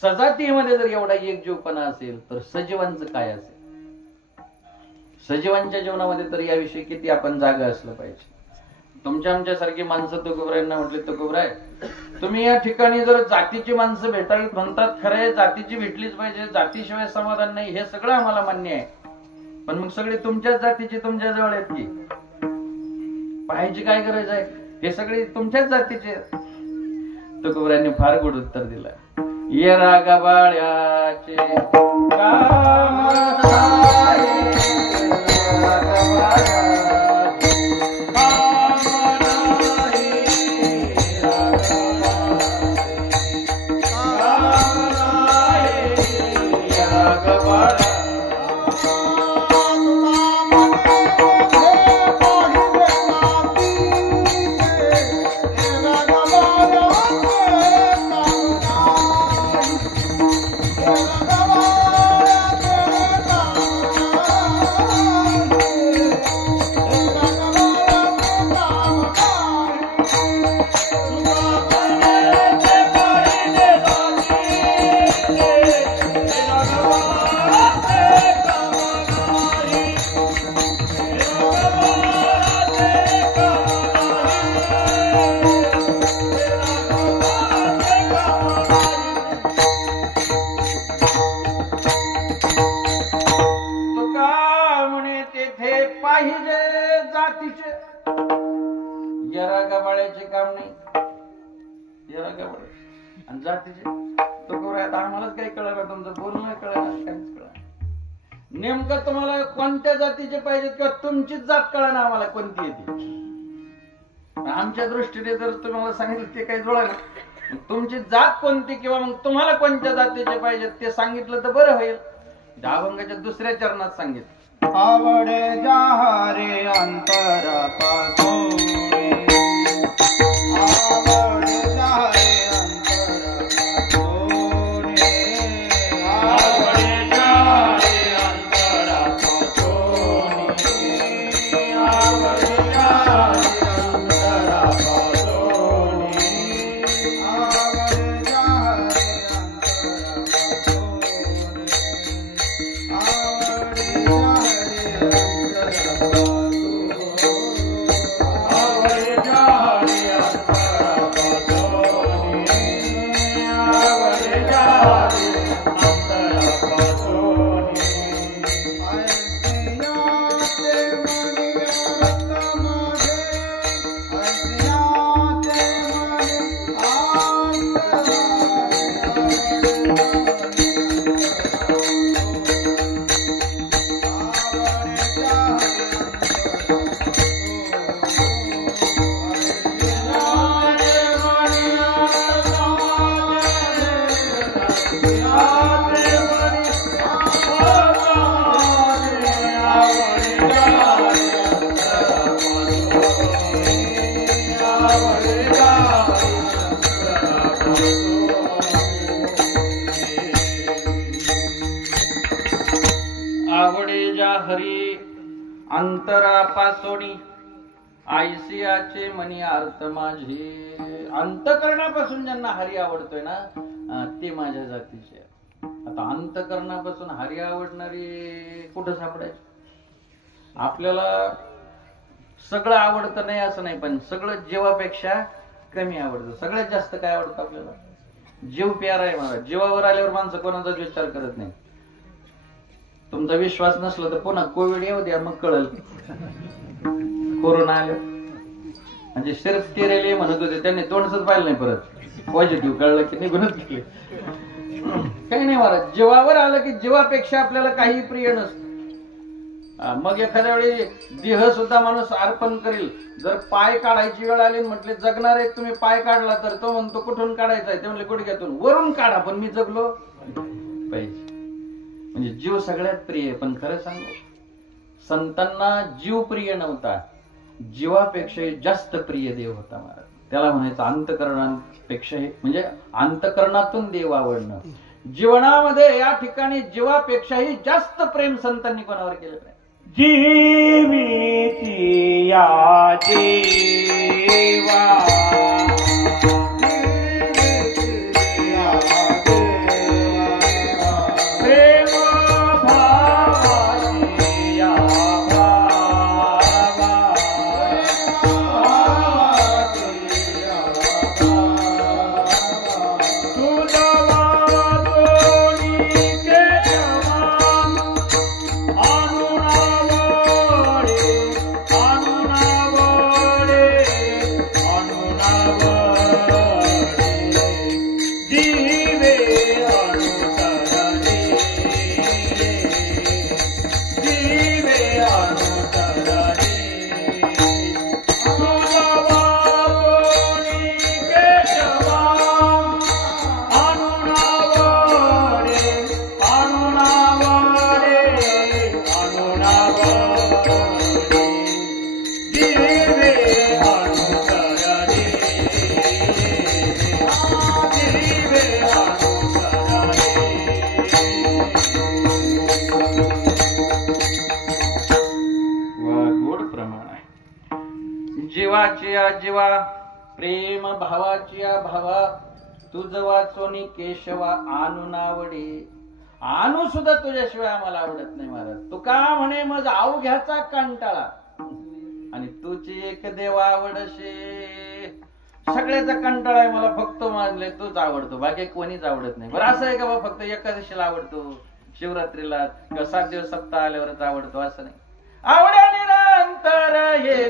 सजातीमध्ये जर एवढा एकजीवपणा असेल, तर सजीवांचं काय असेल? सजीवांच्या जीवनामध्ये तर याविषयी किती आपण जागा असलं पाहिजे. तुमच्या आमच्यासारखी माणसं तुकोबरायांना म्हटले, तुकोबराय तुम्ही या ठिकाणी जर जातीची माणसं भेटावीत म्हणतात, खरंय जातीची भेटलीच पाहिजे, जातीशिवाय समाधान नाही, हे सगळं आम्हाला मान्य आहे. पण मग सगळे तुमच्याच जातीचे तुमच्या जवळ आहेत की? पाहायची काय गरज आहे? हे सगळे तुमच्याच जातीचे. तुकोबरायांनी फार गोड उत्तर दिलं. ये रागा बाळ्याचे काम जातीचे यरा गबाळ्याचे काम नाही. यरा गबाळ आणि जातीचे तो करू. आता आम्हालाच काही कळलं, तुमचं बोलणं कळलं, काहीच कळलं. नेमकं तुम्हाला कोणत्या जातीचे पाहिजेत किंवा तुमचीच जात कळा ना आम्हाला कोणती येते. आमच्या दृष्टीने जर तुम्हाला सांगितलं ते काही जुळलं, तुमची जात कोणती किंवा मग तुम्हाला कोणत्या जातीचे पाहिजेत ते सांगितलं तर बरं होईल. अभंगाच्या दुसऱ्या चरणात सांगितलं. आवडे जाहरे अंतरापासून आवडे जाहरे अंतरापासून आवडे जाहरे अंतरापासून आवडे जाहरे अंतरापासून आवडे जाहरे अंतरापासोनी आयसियाचे मनी अर्थ माझे. अंतकरणापासून ज्यांना हरी आवडतोय ना ते माझ्या जातीचे. आता अंतकरणापासून हरी आवडणारी कुठं सापडायची? आपल्याला सगळं आवडतं नाही असं नाही, पण सगळं जीवापेक्षा कमी आवडतं. सगळ्यात जास्त काय आवडतं आपल्याला? जीव प्यारा आहे मला. जीवावर आल्यावर माणसं कोणाचाच विचार करत नाही. तुमचा विश्वास नसला तर पुन्हा कोविड येऊ द्या, मग कळल. कोरोना आलं म्हणजे सिर्फ तेरेले म्हणत होते, त्यांनी तोंडच पाहिलं नाही परत. पॉझिटिव्ह कळलं की निघूनच गेले. काही नाही महाराज, जीवावर आलं की जीवापेक्षा आपल्याला काही प्रिय नसतं. मग एखाद्या वेळी देह सुद्धा माणूस अर्पण करेल. जर पाय काढायची वेळ आली म्हटले जगणार आहे तुम्ही, पाय काढला तर तो म्हणतो कुठून काढायचा आहे? ते म्हणले गुडघ्यातून. वरून काढा, पण मी जगलो पाहिजे. म्हणजे जीव सगळ्यात प्रिय. पण खरं सांगू, संतांना जीव प्रिय नव्हता, जीवापेक्षा जास्त प्रिय देव होता महाराज. त्याला म्हणायचं अंतकरणापेक्षा, म्हणजे अंतकरणातून देव आवडणं. जीवनामध्ये या ठिकाणी जीवापेक्षाही जास्त प्रेम संतांनी कोणावर केलं पाहिजे? जीविती या देवा जीवा प्रेम भावाची भावा तुझ वाचोनी केशवा आणून आवडे. आणू सुद्धा तुझ्याशिवाय आम्हाला आवडत नाही महाराज. तू का म्हणे मग अवघ्याचा कंटाळा आणि तुझी एक देवा आवडशे. सगळ्याचा कंटाळा आहे मला, फक्त मानले तूच आवडतो, बाकी कोणीच आवडत नाही. बरं असं आहे का बा फक्त एकादशीला आवडतो, शिवरात्रीला किंवा 7 दिवस सप्ताह आल्यावरच आवडतो असं नाही. आवड्या निरंतर हे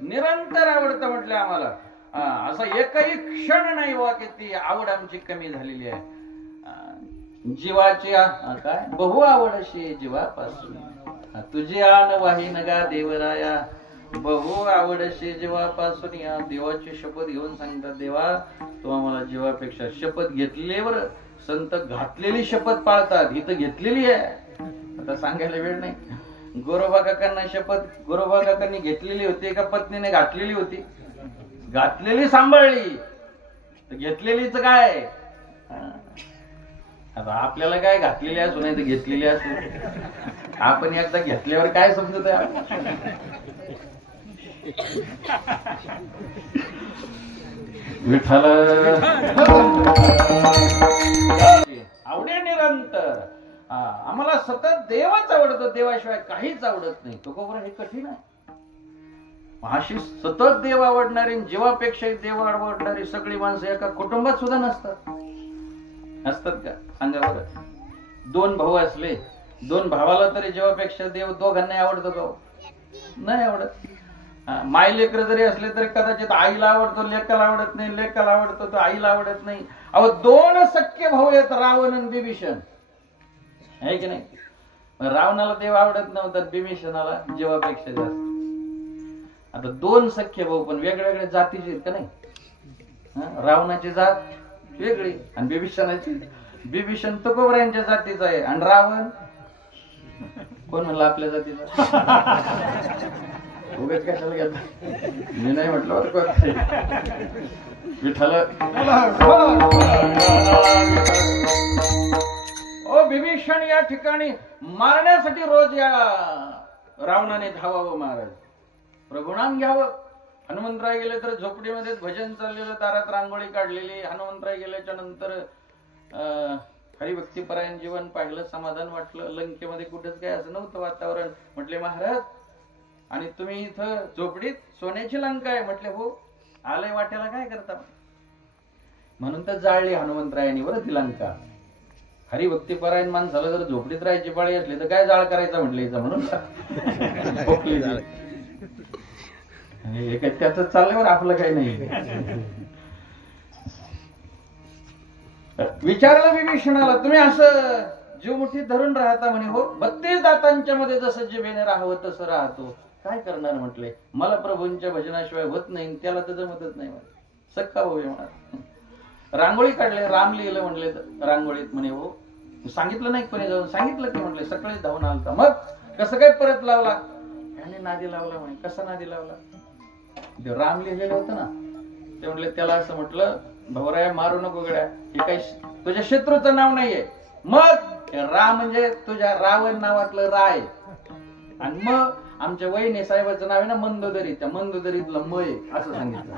निरंतर आवडतं म्हटलं आम्हाला. असा एकही क्षण नाही वा की ती आवड आमची कमी झालेली आहे. जीवाची काय बहु आवड अशी जीवापासून, तुझी आन वाही नगा देवराया, बहु आवड अशी जीवापासून. या देवाची शपथ घेऊन सांगतात, देवा तू आम्हाला जीवापेक्षा. शपथ घेतल्यावर संत घातलेली शपथ पाळतात, इथं घेतलेली आहे आता सांगायला वेळ नाही. गोरोबा काकांना शपथ गोरोबा काकांनी घेतलेली होती का पत्नीने घातलेली होती? घातलेली सांभाळली, घेतलेलीच काय. आता आपल्याला काय घातलेली असू नाही तर घेतलेली असू, आपण एकदा घेतल्यावर काय समजत आहे. विठ्ठल आवडे निरंतर. आम्हाला सतत देवच आवडतो, देवाशिवाय काहीच आवडत नाही. तो बरोबर हे कठीण आहे. अशी सतत देव आवडणारी, जीवापेक्षा देव आवडणारी सगळी माणसं एका कुटुंबात सुद्धा नसतात. असतात का सांगा बरं. दोन भाऊ असले, दोन भावाला तरी जीवापेक्षा देव दोघांना आवडतो का? नाही आवडत. माय लेकर जरी असले तरी कदाचित आईला आवडतो, लेकाला आवडत नाही, लेकाला आवडतो तो आईला आवडत नाही. अहो दोन सख्य भाऊ आहेत, रावण आणि बिभीषण, आहे की नाही? रावणाला देव आवडत नव्हता, बिभीषणाला जीवापेक्षा जास्त. आता दोन सख्य भाऊ पण वेगळ्या वेगळ्या जातीचे आहेत का नाही? रावणाची जात वेगळी आणि बिभीषणाची. बिभीषण तुकोबऱ्यांच्या जातीचा आहे आणि रावण कोण म्हणलं आपल्या जातीचा? उगाच कशाला घेता, मी नाही म्हटलं बरं. विठ्ठल ओ बिभीषण या ठिकाणी मारण्यासाठी रोज या रावणाने धावावं महाराज, प्रभुनाम घ्यावं. हनुमंतराय गेले तर झोपडीमध्ये भजन चाललेलं, दारात रांगोळी काढलेली. हनुमंतराय गेल्याच्या नंतर हरिभक्तीपरायण जीवन पाहिलं, समाधान वाटलं. लंकेमध्ये कुठेच काय असं नव्हतं वातावरण. म्हटले महाराज आणि तुम्ही इथं झोपडीत, सोन्याची लंका आहे. म्हटले हो, आलंय वाट्याला काय करता? म्हणून तर जाळली हनुमंतरायांनी बरं ती लंका. हरिभक्तीपरायण माणसाला जर झोपडीत राहायची पाळी असली तर काय जाळ करायचा म्हटलं इथं, म्हणून त्याच चालल्यावर आपलं काही नाही. विचारलं विभीषणाला, तुम्ही असं जीव मुठीत धरून राहता म्हणे. हो, 32 दातांच्या मध्ये जसं जिभेने राहावं तसं राहतो. काय करणार म्हटले, मला प्रभूंच्या भजनाशिवाय होत नाही, त्याला तर जमतच नाही. सक्का भाऊ म्हणा. रांगोळी काढले, राम लिहिलं म्हणले रांगोळीत. म्हणे हो, सांगितलं नाही कोणी जाऊन? सांगितलं की म्हटले, सकाळी धावून आलता. मग कसं काय परत लावला? त्याने नादी लावला म्हणे. कसा नादी लावला? ते राम लिहिलेलं होतं ना, ते म्हटले त्याला असं म्हटलं, भाऊराया मारू नको गड्या, हे काही तुझ्या शत्रूचं नाव नाहीये. मग राम म्हणजे तुझ्या रावण नावातलं राय. आणि मग आमच्या वहिनी साहेबाचं नाव आहे ना मंदोदरी, त्या मंदोदरीतलं मय असं सांगितलं.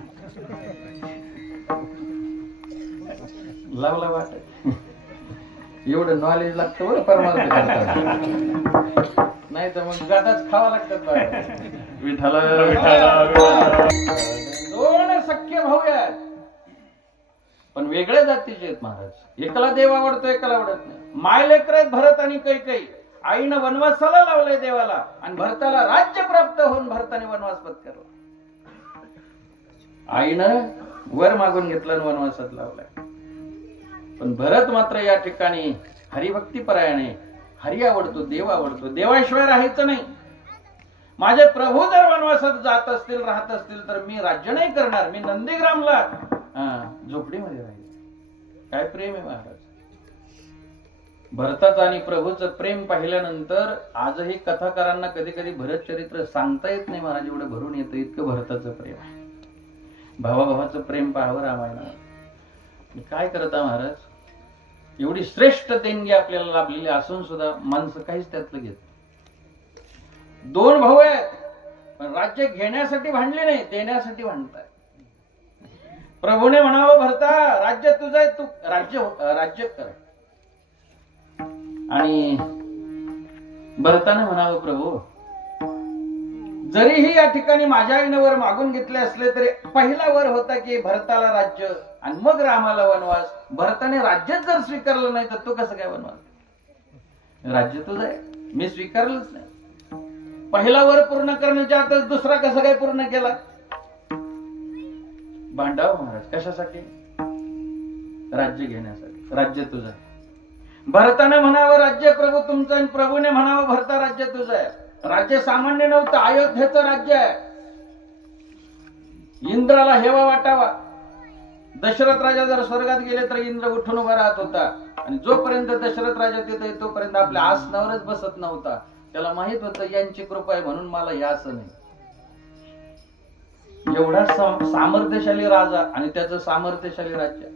लावला वाटत एवढं नॉलेज लागतं बरं परमार्थ करताना, नाही तर मग गाठाच खावा लागतात. विठ्ठल दोन सख्य भाऊ आहेत पण वेगळ्या जातीचे आहेत महाराज. एकाला देव आवडतो, एकाला आवडत नाही. मायलेकर आहेत भरत आणि कैकेयी. आईनं वनवासाला लावलंय देवाला आणि भरताला राज्य प्राप्त होऊन भरताने वनवास पत्करला. आईनं वर मागून घेतलं आणि वनवासात लावलाय. पण भरत मात्र या ठिकाणी हरिभक्तीपरायणे. हरी आवडतो, देव आवडतो, देवाशिवाय राहायचं नाही. माझे प्रभू जर वनवासात जात असतील, राहत असतील तर मी राज्य नाही करणार, मी नंदीग्रामला झोपडीमध्ये राहील. काय प्रेम आहे महाराज. भरताचं आणि प्रभूचं प्रेम पाहिल्यानंतर आजही कथाकारांना कधी कधी भरत चरित्र सांगता येत नाही महाराज, एवढं भरून येतं. इतकं भरताचं प्रेम आहे. भावाभावाचं प्रेम पाहावं रामायणात. काय करता महाराज, एवढी श्रेष्ठ देणगी आपल्याला लाभलेली असून सुद्धा माणसं काहीच त्यातलं घेत. दोन भाऊ आहेत पण राज्य घेण्यासाठी भांडले नाही, देण्यासाठी भांडताय. प्रभूने म्हणावं भरता राज्य तुझं आहे, तू राज्य कर. आणि भरताने म्हणावं प्रभू जरीही या ठिकाणी माझ्या आईनं वर मागून घेतले असले तरी पहिला वर होता की भरताला राज्य आणि मग रामाला वनवास. भरताने राज्यच जर स्वीकारलं नाही तर तू कसं काय वनवास? राज्य तुझं आहे, मी स्वीकारलंच नाही. पहिला वर पूर्ण करण्याच्या आतच दुसरा कसा काय पूर्ण केला? भांडाव महाराज कशासाठी? राज्य घेण्यासाठी. राज्य तुझं आहे. भरताने म्हणावं राज्य प्रभू तुमचं आणि प्रभूने म्हणावं भरता राज्य तुझं आहे. राज्य सामान्य नव्हतं, अयोध्येचं राज्य आहे. इंद्राला हेवा वाटावा. दशरथ राजा जर स्वर्गात गेले तर इंद्र उठून उभा राहत होता आणि जोपर्यंत दशरथ राजा तिथे तोपर्यंत आपल्या आसनावरच बसत नव्हता. त्याला माहित होतं यांची कृपा आहे म्हणून मला हे असं नाही. एवढा सामर्थ्यशाली राजा आणि त्याचं सामर्थ्यशाली राज्य.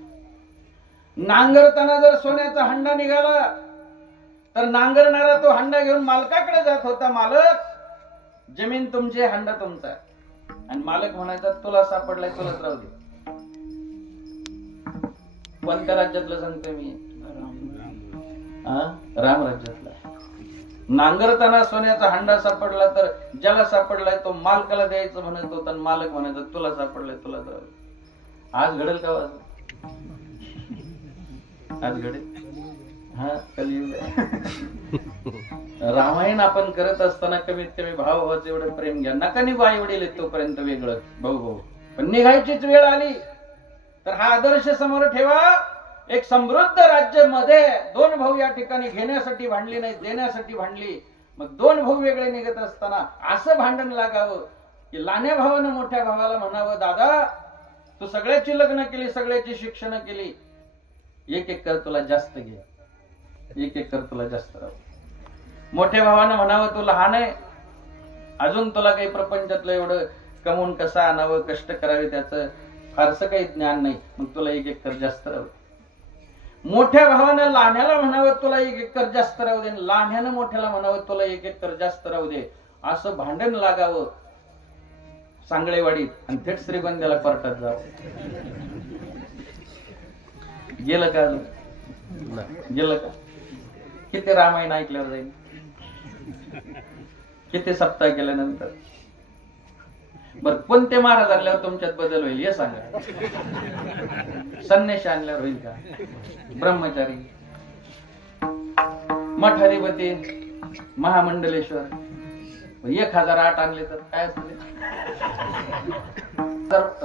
नांगरताना जर सोन्याचा हंडा निघाला तर नांगरणारा तो हंडा घेऊन मालकाकडे जात होता. मालक जमीन तुमची, हंडा तुमचा. आणि मालक म्हणायचा तुला सापडलाय तुलाच राहू दे. कोणत्या राज्यातलं सांगतोय मी? राम राज्यातला. नांगरताना सोन्याचा हंडा सापडला तर ज्याला सापडलाय तो मालकाला द्यायचं म्हणत होता आणि मालक म्हणायचं तुला सापडलाय तुलाच राहू दे. आज घडेल का? आज घडेल. रामायण आपण करत असताना कमीत कमी भावाचं एवढं प्रेम घ्या. नका निघू आई वडील तोपर्यंत वेगळं भाऊ भाऊ, पण निघायचीच वेळ आली तर हा आदर्श समोर ठेवा. एक समृद्ध राज्य मध्ये दोन भाऊ या ठिकाणी घेण्यासाठी भांडली नाही, देण्यासाठी भांडली. मग दोन भाऊ वेगळे निघत असताना असं भांडण लागावं की लहान्या भावानं मोठ्या भावाला म्हणावं दादा तू सगळ्याची लग्न केली, सगळ्याची शिक्षण केली, एक एकर तुला जास्त घे, एक एकर तुला जास्त राहू. मोठ्या भावानं म्हणावं तू लहान आहे, अजून तुला काही प्रपंचातलं एवढं कमवून कसं आणावं, कष्ट करावे त्याचं फारसं काही ज्ञान नाही, मग तुला एक एकर जास्त राहू. मोठ्या भावानं लहान्याला म्हणावं तुला एक एकर जास्त राहू दे, लहान्यानं मोठ्याला म्हणावं तुला एक एकर जास्त राहू दे. असं भांडण लागावं सांगळेवाडीत आणि थेट श्रीगोंद्याला कोर्टात जावं. गेलं का? गेलं का? किती रामायण ऐकल्यावर जाईल? किती सप्ताह केल्यानंतर? बर कोणते महाराज आणल्यावर तुमच्यात बदल होईल हे सांगा. संन्याशी आणल्यावर होईल का? ब्रह्मचारी, मठाधिपती, महामंडलेश्वर 1008 आणले तर काय असते?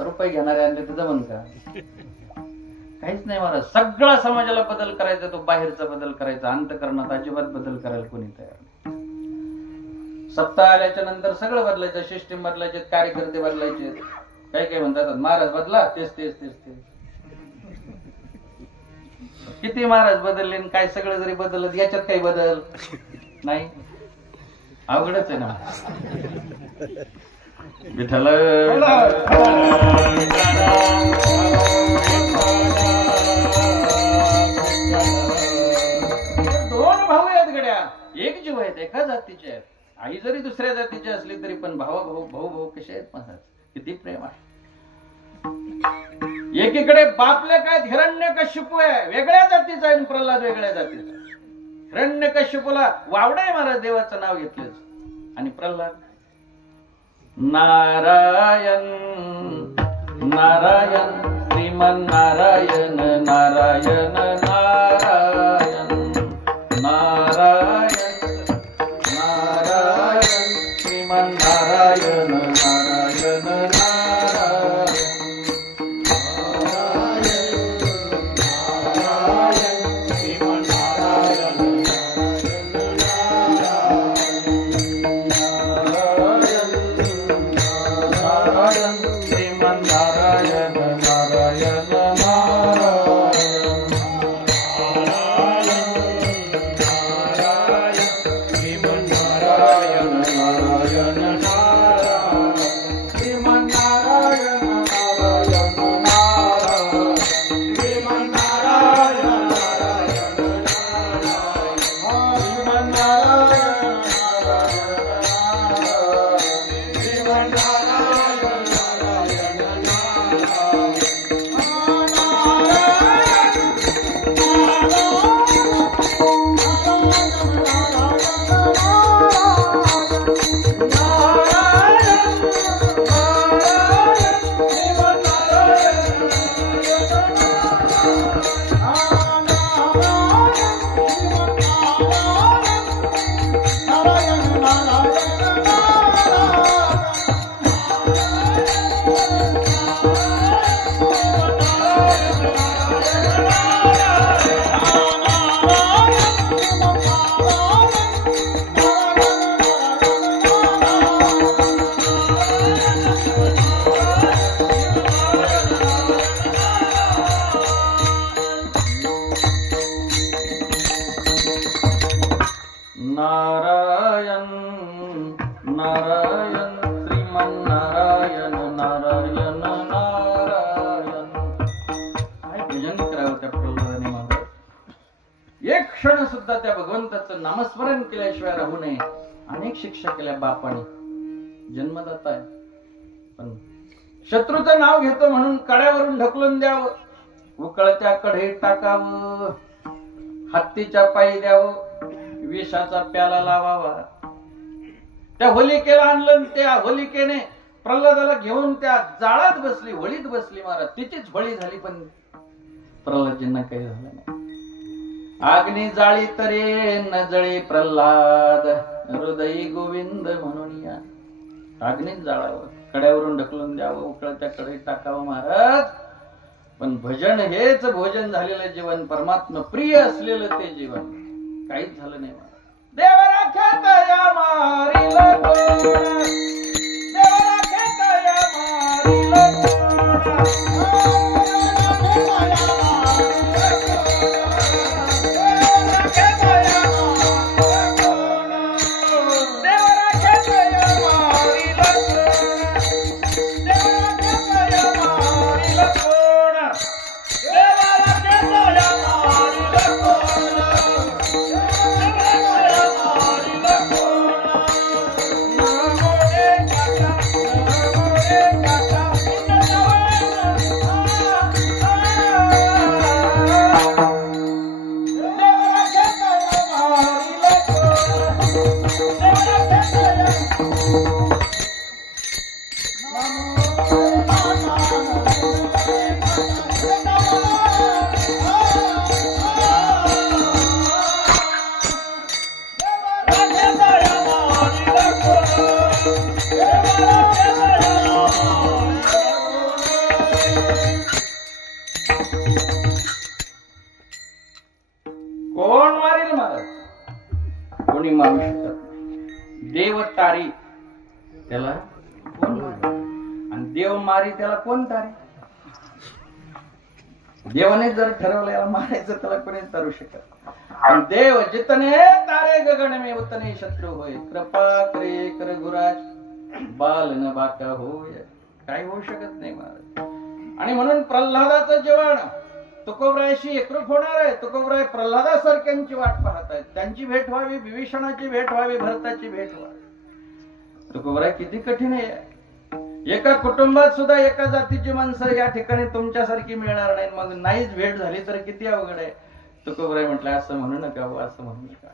रुपये घेणारे आणले तर जमन का? काहीच नाही महाराज. सगळा समाजाला बदल करायचा, तो बाहेरचा बदल करायचा, अंतःकरणात अजिबात बदल करायला कोणी तयार नाही. सप्ताह आल्याच्या नंतर सगळं बदलायचं, सिस्टीम बदलायचे, कार्यकर्ते बदलायचे. काही काही म्हणतात महाराज बदला, तेच तेच तेच तेच. किती महाराज बदलले काय सगळं जरी बदललं याच्यात काही बदल नाही. अवघडच आहे ना. विठ्ठल दोन भाऊ आहेत गड्या, एक जीव आहेत, एका जातीचे आहेत. आई जरी दुसऱ्या जातीची असली तरी पण भाऊ भाऊ कसे आहेत महाराज? किती प्रेम आहे. एकीकडे बापले काय हिरण्यकश्यपू आहे, वेगळ्या जातीचा आहे, प्रल्हाद वेगळ्या जातीचा. हिरण्यकश्यपूला वावडाय महाराज देवाचं नाव घेतलं आणि प्रल्हाद नारायण नारायण श्रीमन नारायण नारायण नारायण नारायण नारायण श्रीमन नारायण नारायण नारायण श्रीमन नारायण श्रीमन नारायण नारायण क्षण सुद्धा त्या भगवंताचं नामस्मरण केल्याशिवाय राहू नये. अनेक शिक्षा केल्या बापाने, जन्मदाता आहे, पण शत्रूचं नाव घेतो म्हणून कड्यावरून ढकलून द्यावं, उकळत्या कढईत टाकावं, हत्तीच्या पायी द्यावं, विषाचा प्याला लावावा. त्या होलिकेला आणलं, त्या होलिकेने प्रल्हादाला घेऊन त्या जाळात बसली, होळीत बसली. महाराज तिचीच होळी झाली, पण प्रल्हादजींना काही झालं नाही. अग्नी जाळी तरे न जळे प्रल्हाद, हृदयी गोविंद म्हणून या. अग्नीत जाळावं, कड्यावरून ढकलून द्यावं, उकळत्या कढईत टाकावं. महाराज पण भजन हेच भोजन झालेलं जीवन, परमात्मा प्रिय असलेलं ते जीवन, काहीच झालं नाही. महाराज देव राखत या मारील कोण, देव राखत या मारील कोण. कोण मारेल? महाराज कोणी मारू शकत नाही. देव तारी त्याला कोण मारेल, आणि देव मारी त्याला कोण तारी? देवाने जर ठरवलं याला मारायचं, त्याला कोणी तारू शकत. आणि देव जितने तारे गगन में उतने शत्रु होय, कृपा करे कर गुराज बाल न बाका होय. काही होऊ शकत नाही महाराज. आणि म्हणून प्रल्हादाचं जीवन तुकोबरायाशी एकरूप होणार आहे. तुकोबराय प्रल्हादासारख्यांची वाट पाहत आहेत, त्यांची भेट व्हावी, विभीषणाची भेट व्हावी, भरताची भेट व्हावी. तुकोबराय किती कठीण आहे. एका कुटुंबात सुद्धा एका जातीची माणसं या ठिकाणी तुमच्यासारखी मिळणार नाही. मग नाहीच भेट झाली तर किती अवघड आहे. तुकोबराय म्हटलं असं म्हणू नका, असं म्हणू नका.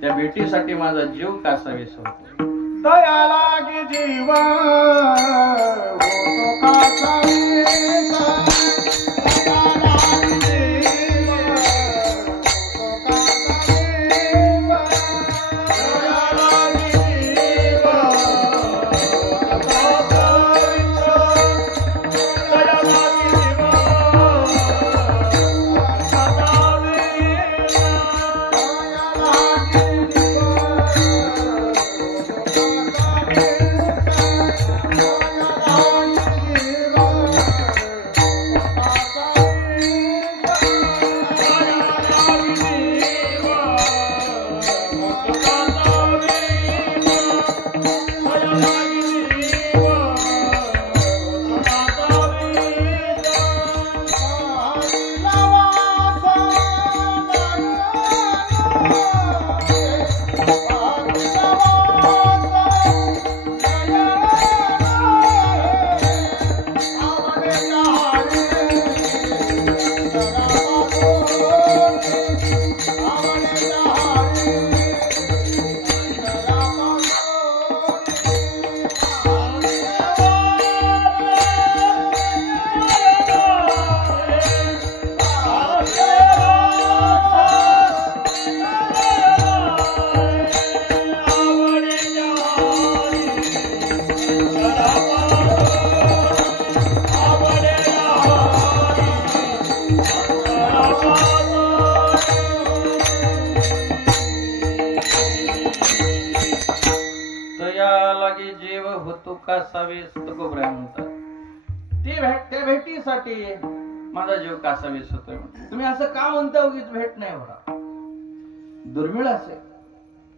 त्या भेटीसाठी माझा जीव कासावीस होतो. दयाला की जीव होतो कासावीस, त्या भेटीसाठी माझा जीव कासावीस होतोय. तुम्ही असं का म्हणता? उगीच भेट नाही होणार. दुर्मिळ असेल,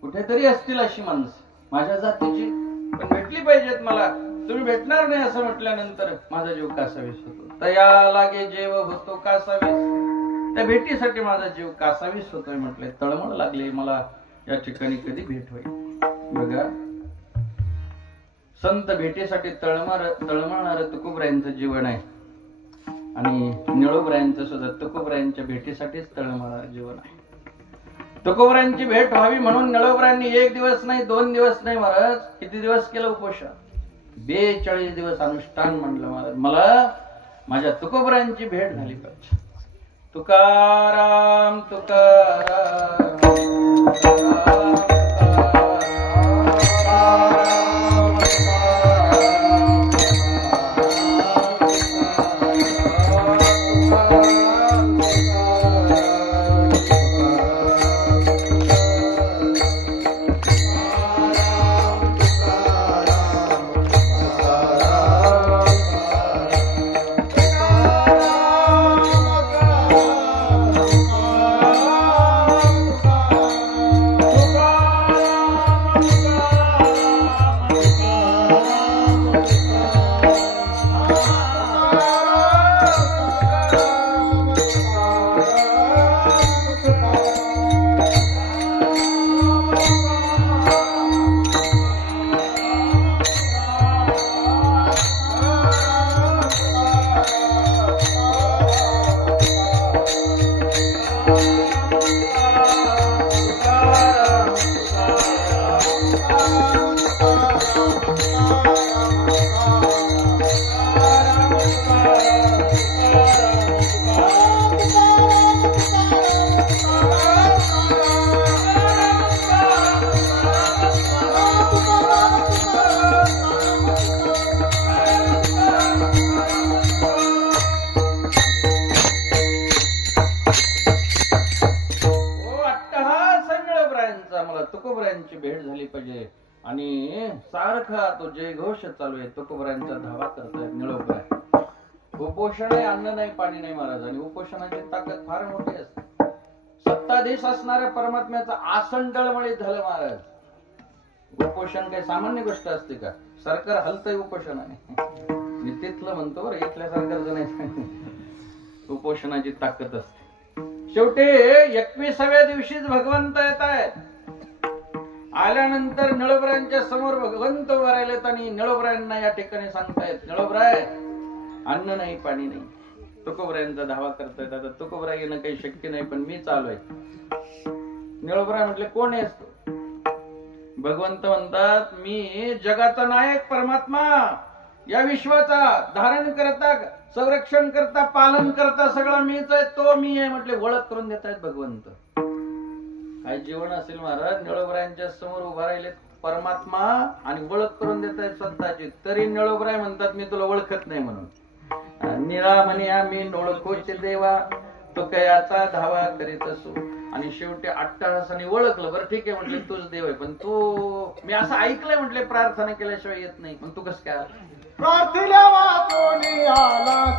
कुठेतरी असतील अशी माणसं माझ्या जातीची, पण भेटली पाहिजेत मला. तुम्ही भेटणार नाही असं म्हटल्यानंतर माझा जीव कासावीस होतो. तया लागे जेव होतो कासावीस, त्या भेटीसाठी माझा जीव कासावीस होतोय म्हटले, तळमळ लागली मला या ठिकाणी कधी भेट होईल. बघा, संत भेटीसाठी तळमळणार तुकोबरायांचं जीवन आहे आणि निळोबरायांचं सुद्धा तुकोबरायांच्या भेटीसाठीच तळमळणार जीवन आहे. तुकोबरायांची भेट व्हावी म्हणून निळोबरायांनी 1 दिवस नाही 2 दिवस नाही महाराज, किती दिवस केलं उपोषण? 42 दिवस अनुष्ठान म्हणलं महाराज. मला माझ्या तुकोबरायांची भेट झाली पाहिजे. तुकाराम तुकाराम तुकाराम. आणि सारखा तो जयघोष चालू आहे. तुकोबरायांचा धावा करतायत निळोबराय. उपोषण आहे, अन्न नाही, पाणी नाही महाराज. आणि उपोषणाची ताकद फार मोठी असते. सत्ताधीश असणाऱ्या परमात्म्याचं आसन डळमळीत झालं महाराज. उपोषण काही सामान्य गोष्ट असते का? सरकार हलतंय उपोषण आहे. मी तिथलं म्हणतो बरं, इथल्या सरकारचं नाही. उपोषणाची ताकद असते. शेवटी 21व्या दिवशीच भगवंत येत आहेत. आल्यानंतर निळोबरायांच्या समोर भगवंत उभा राहिलेत आणि निळोबरायांना या ठिकाणी सांगतायत, निळोबराय अन्न नाही, पाणी नाही. तुकोबरायांचा धावा करतायत. आता तुकोबराय येणं काही शक्य नाही, पण मी चालू आहे. निळोबराय म्हटले, कोण आहेस तू? भगवंत म्हणतात, मी जगाचा नायक परमात्मा, या विश्वाचा धारण करता, संरक्षण करता, पालन करता सगळा मीच आहे, तो मी आहे. म्हटले, ओळख करून देत आहेत भगवंत. काय जीवन असेल महाराज. निळोबरायांच्या समोर उभा राहिले परमात्मा आणि ओळख करून देत आहेत स्वतःची. तरी निळोबराय म्हणतात, मी तुला ओळखत नाही म्हणून. निळा म्हणे आम्ही ओळखोचे देवा, तो कयाचा धावा करीत असो. आणि शेवटी अट्टहासाने ओळखलं. बरं ठीक आहे म्हटले, तूच देव आहे, पण तू, मी असं ऐकलंय म्हटले, प्रार्थना केल्याशिवाय येत नाही. पण तू कसं काय प्रार्थना वाचून आला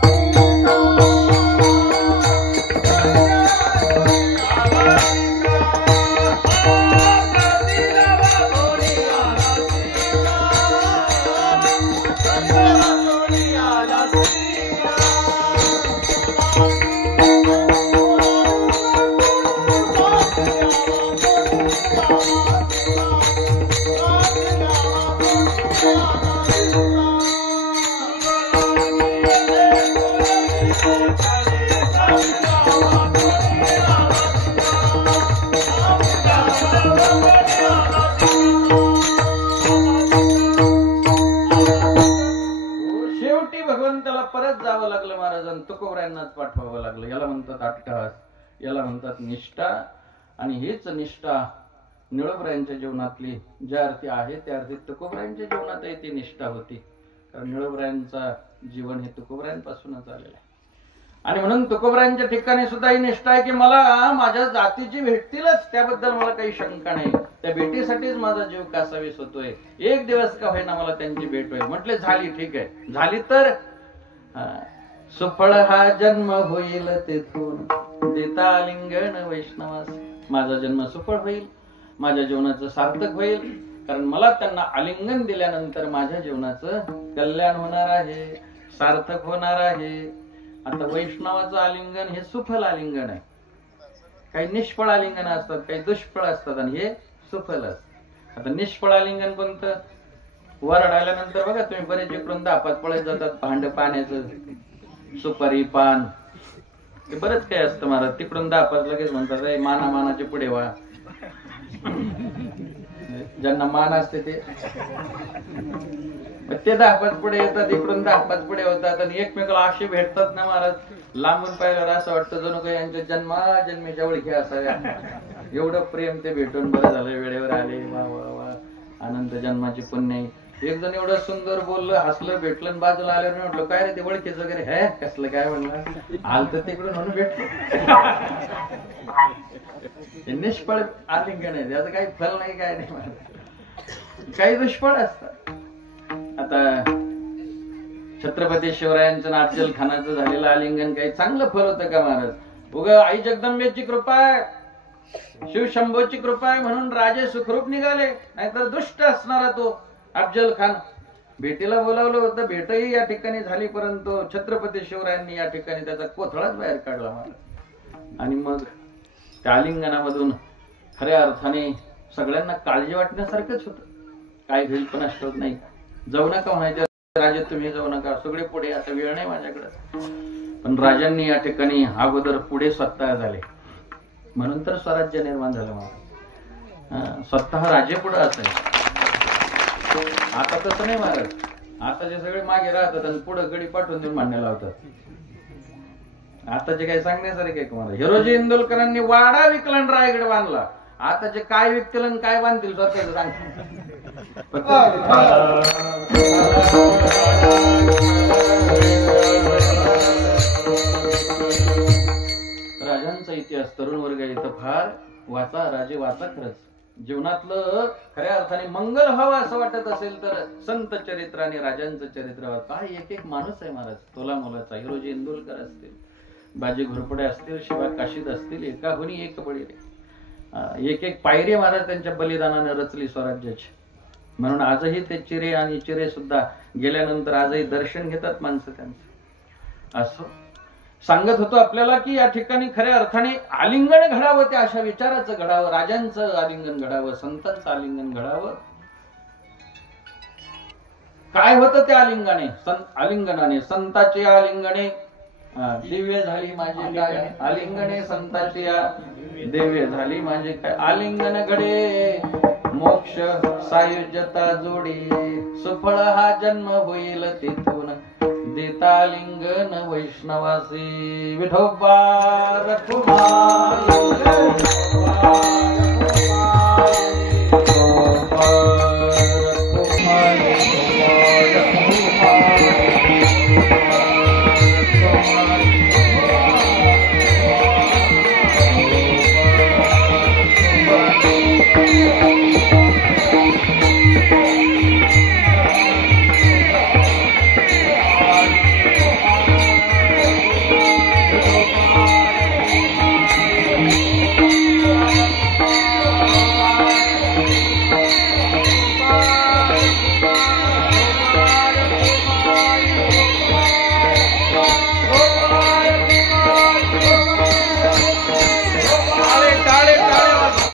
जावं लागलं महाराजांना. तुकोबरायांनाच पाठवावं लागलं. याला म्हणतात अट्टहास, याला म्हणतात निष्ठा. आणि हीच निष्ठा निळोबरायांच्या जीवनातली ज्या अर्थी आहे त्या अर्थी तुकोबरायांच्या जीवनातही ती निष्ठा होती. कारण निळोबरायांचा जीवन हे तुकोबरायांपासूनच आलेलं आहे. आणि म्हणून तुकोबरायांच्या ठिकाणी सुद्धा ही निष्ठा आहे की मला माझ्या जातीची भेटतीलच, त्याबद्दल मला काही शंका नाही. त्या भेटीसाठीच माझा जीव कासावीस होतोय. 1 दिवस का होईना मला त्यांची भेट होईल. म्हटले, झाली, ठीक आहे, झाली तर सुफळ हा जन्म होईल तेथून देता लिंगण वैष्णवास. माझा जन्म सुफळ होईल, माझ्या जीवनाचं सार्थक होईल. कारण मला त्यांना आलिंगन दिल्यानंतर माझ्या जीवनाचं कल्याण होणार आहे, सार्थक होणार आहे. आता वैष्णवाचं आलिंगन हे सुफल आलिंगन आहे. काही निष्फळ आलिंगन असतात, काही दुष्फळ असतात, आणि हे सुफल असत. आता निष्फळ आलिंगन कोणतं? वरडाल्यानंतर बघा तुम्ही बरेच इकडून दापात पळत जातात, भांड पाण्याचं, सुपारी, पान, ते बरंच काही असतं महाराज. तिकडून दापात लगेच म्हणतात मानाचे पुढे व्हा. ज्यांना मान असते ते 10-5 पुढे येतात, इकडून 10-5 पुढे होतात, आणि एकमेकाला असे भेटतात ना महाराज, लांबून पाहिल्यावर असं वाटतं जणू काही यांच्या जन्मजन्मीच्या ओळखी असाव्या. एवढं प्रेम ते भेटून बरं झालं, वेळेवर आले, वा वा वा, अनंत जन्माची पुण्य. एक जण एवढं सुंदर बोललं, हसलं, भेटलं, बाजूला आल्यावर म्हटलं काय रे ते ओळखीच वगैरे हे कसलं काय म्हणलं, आलं तर तिकडून म्हणून भेटलो. निष्फळ आलिंगन आहे, त्याचं काही फल नाही, काय नाही महाराज, काही दुष्फळ असतात. आता छत्रपती शिवरायांचं अफजल खानाचं झालेलं आलिंगन काही चांगलं फल होतं का महाराज? उगा आई जगदंबेची कृपा आहे, शिवशंभोची कृपा आहे म्हणून राजे सुखरूप निघाले, नाहीतर दुष्ट असणारा तो अफजल खान. भेटीला बोलावलं होतं, भेटही या ठिकाणी झाली, परंतु छत्रपती शिवरायांनी या ठिकाणी त्याचा कोथळाच बाहेर काढला महाराज. आणि मग त्या आलिंगनामधून खऱ्या अर्थाने सगळ्यांना काळजी वाटण्यासारखंच होतं. काय होईल पण असत नाही. जाऊ नका म्हणायचे राजे, तुम्ही जाऊ नका, सगळे पुढे, आता वेळ नाही माझ्याकडे. पण राजांनी या ठिकाणी अगोदर पुढे स्वतः झाले, म्हणून तर स्वराज्य निर्माण झालं महाराज. स्वतः राजे पुढे असायचे. आता तसं नाही महाराज, आता जे सगळे मागे राहतात आणि पुढे गडी पाठवून देऊन मांडायला लावतात. आता जे काही सांगण्यासारखे आहे महाराज, हिरोजी इंदुलकरांनी वाडा विकला आणि रायगड बांधला. आता जे काय विकतील आणि काय बांधतील स्वतःच सांग. राजांचा इतिहास तरुण वर्ग इथं फार वाचा, राजे वाचा. खरंच जीवनातलं खऱ्या अर्थाने मंगल हवं असं वाटत असेल तर संत चरित्र आणि राजांचं चरित्र. काय एक एक माणूस आहे महाराज, तोला मोलाचा. हिरोजी इंदुलकर असतील, बाजी घोरपडे असतील, शिवा काशीद असतील, एकाहुनी एक बळी रे. एक एक पायरी महाराज त्यांच्या बलिदानाने रचली स्वराज्याची. म्हणून आजही ते चिरे आणि चिरे सुद्धा गेल्यानंतर आजही दर्शन घेतात माणसं त्यांचं. असं सांगत होतो आपल्याला की या ठिकाणी खऱ्या अर्थाने आलिंगन घडावं, त्या अशा विचाराचं घडावं, राजांचं आलिंगन घडावं, संतांचं आलिंगन घडावं. काय होतं त्या आलिंगनाने? संतांची आलिंगने दिव्य झाली माझी काय, आलिंगने संतांची दिव्य झाली माझे काय. आलिंगन घडे मोक्ष सायुज्यता जोडी, सुफळ हा जन्म होईल तिथून देता लिंगन वैष्णवासी. विठोबा रखुमा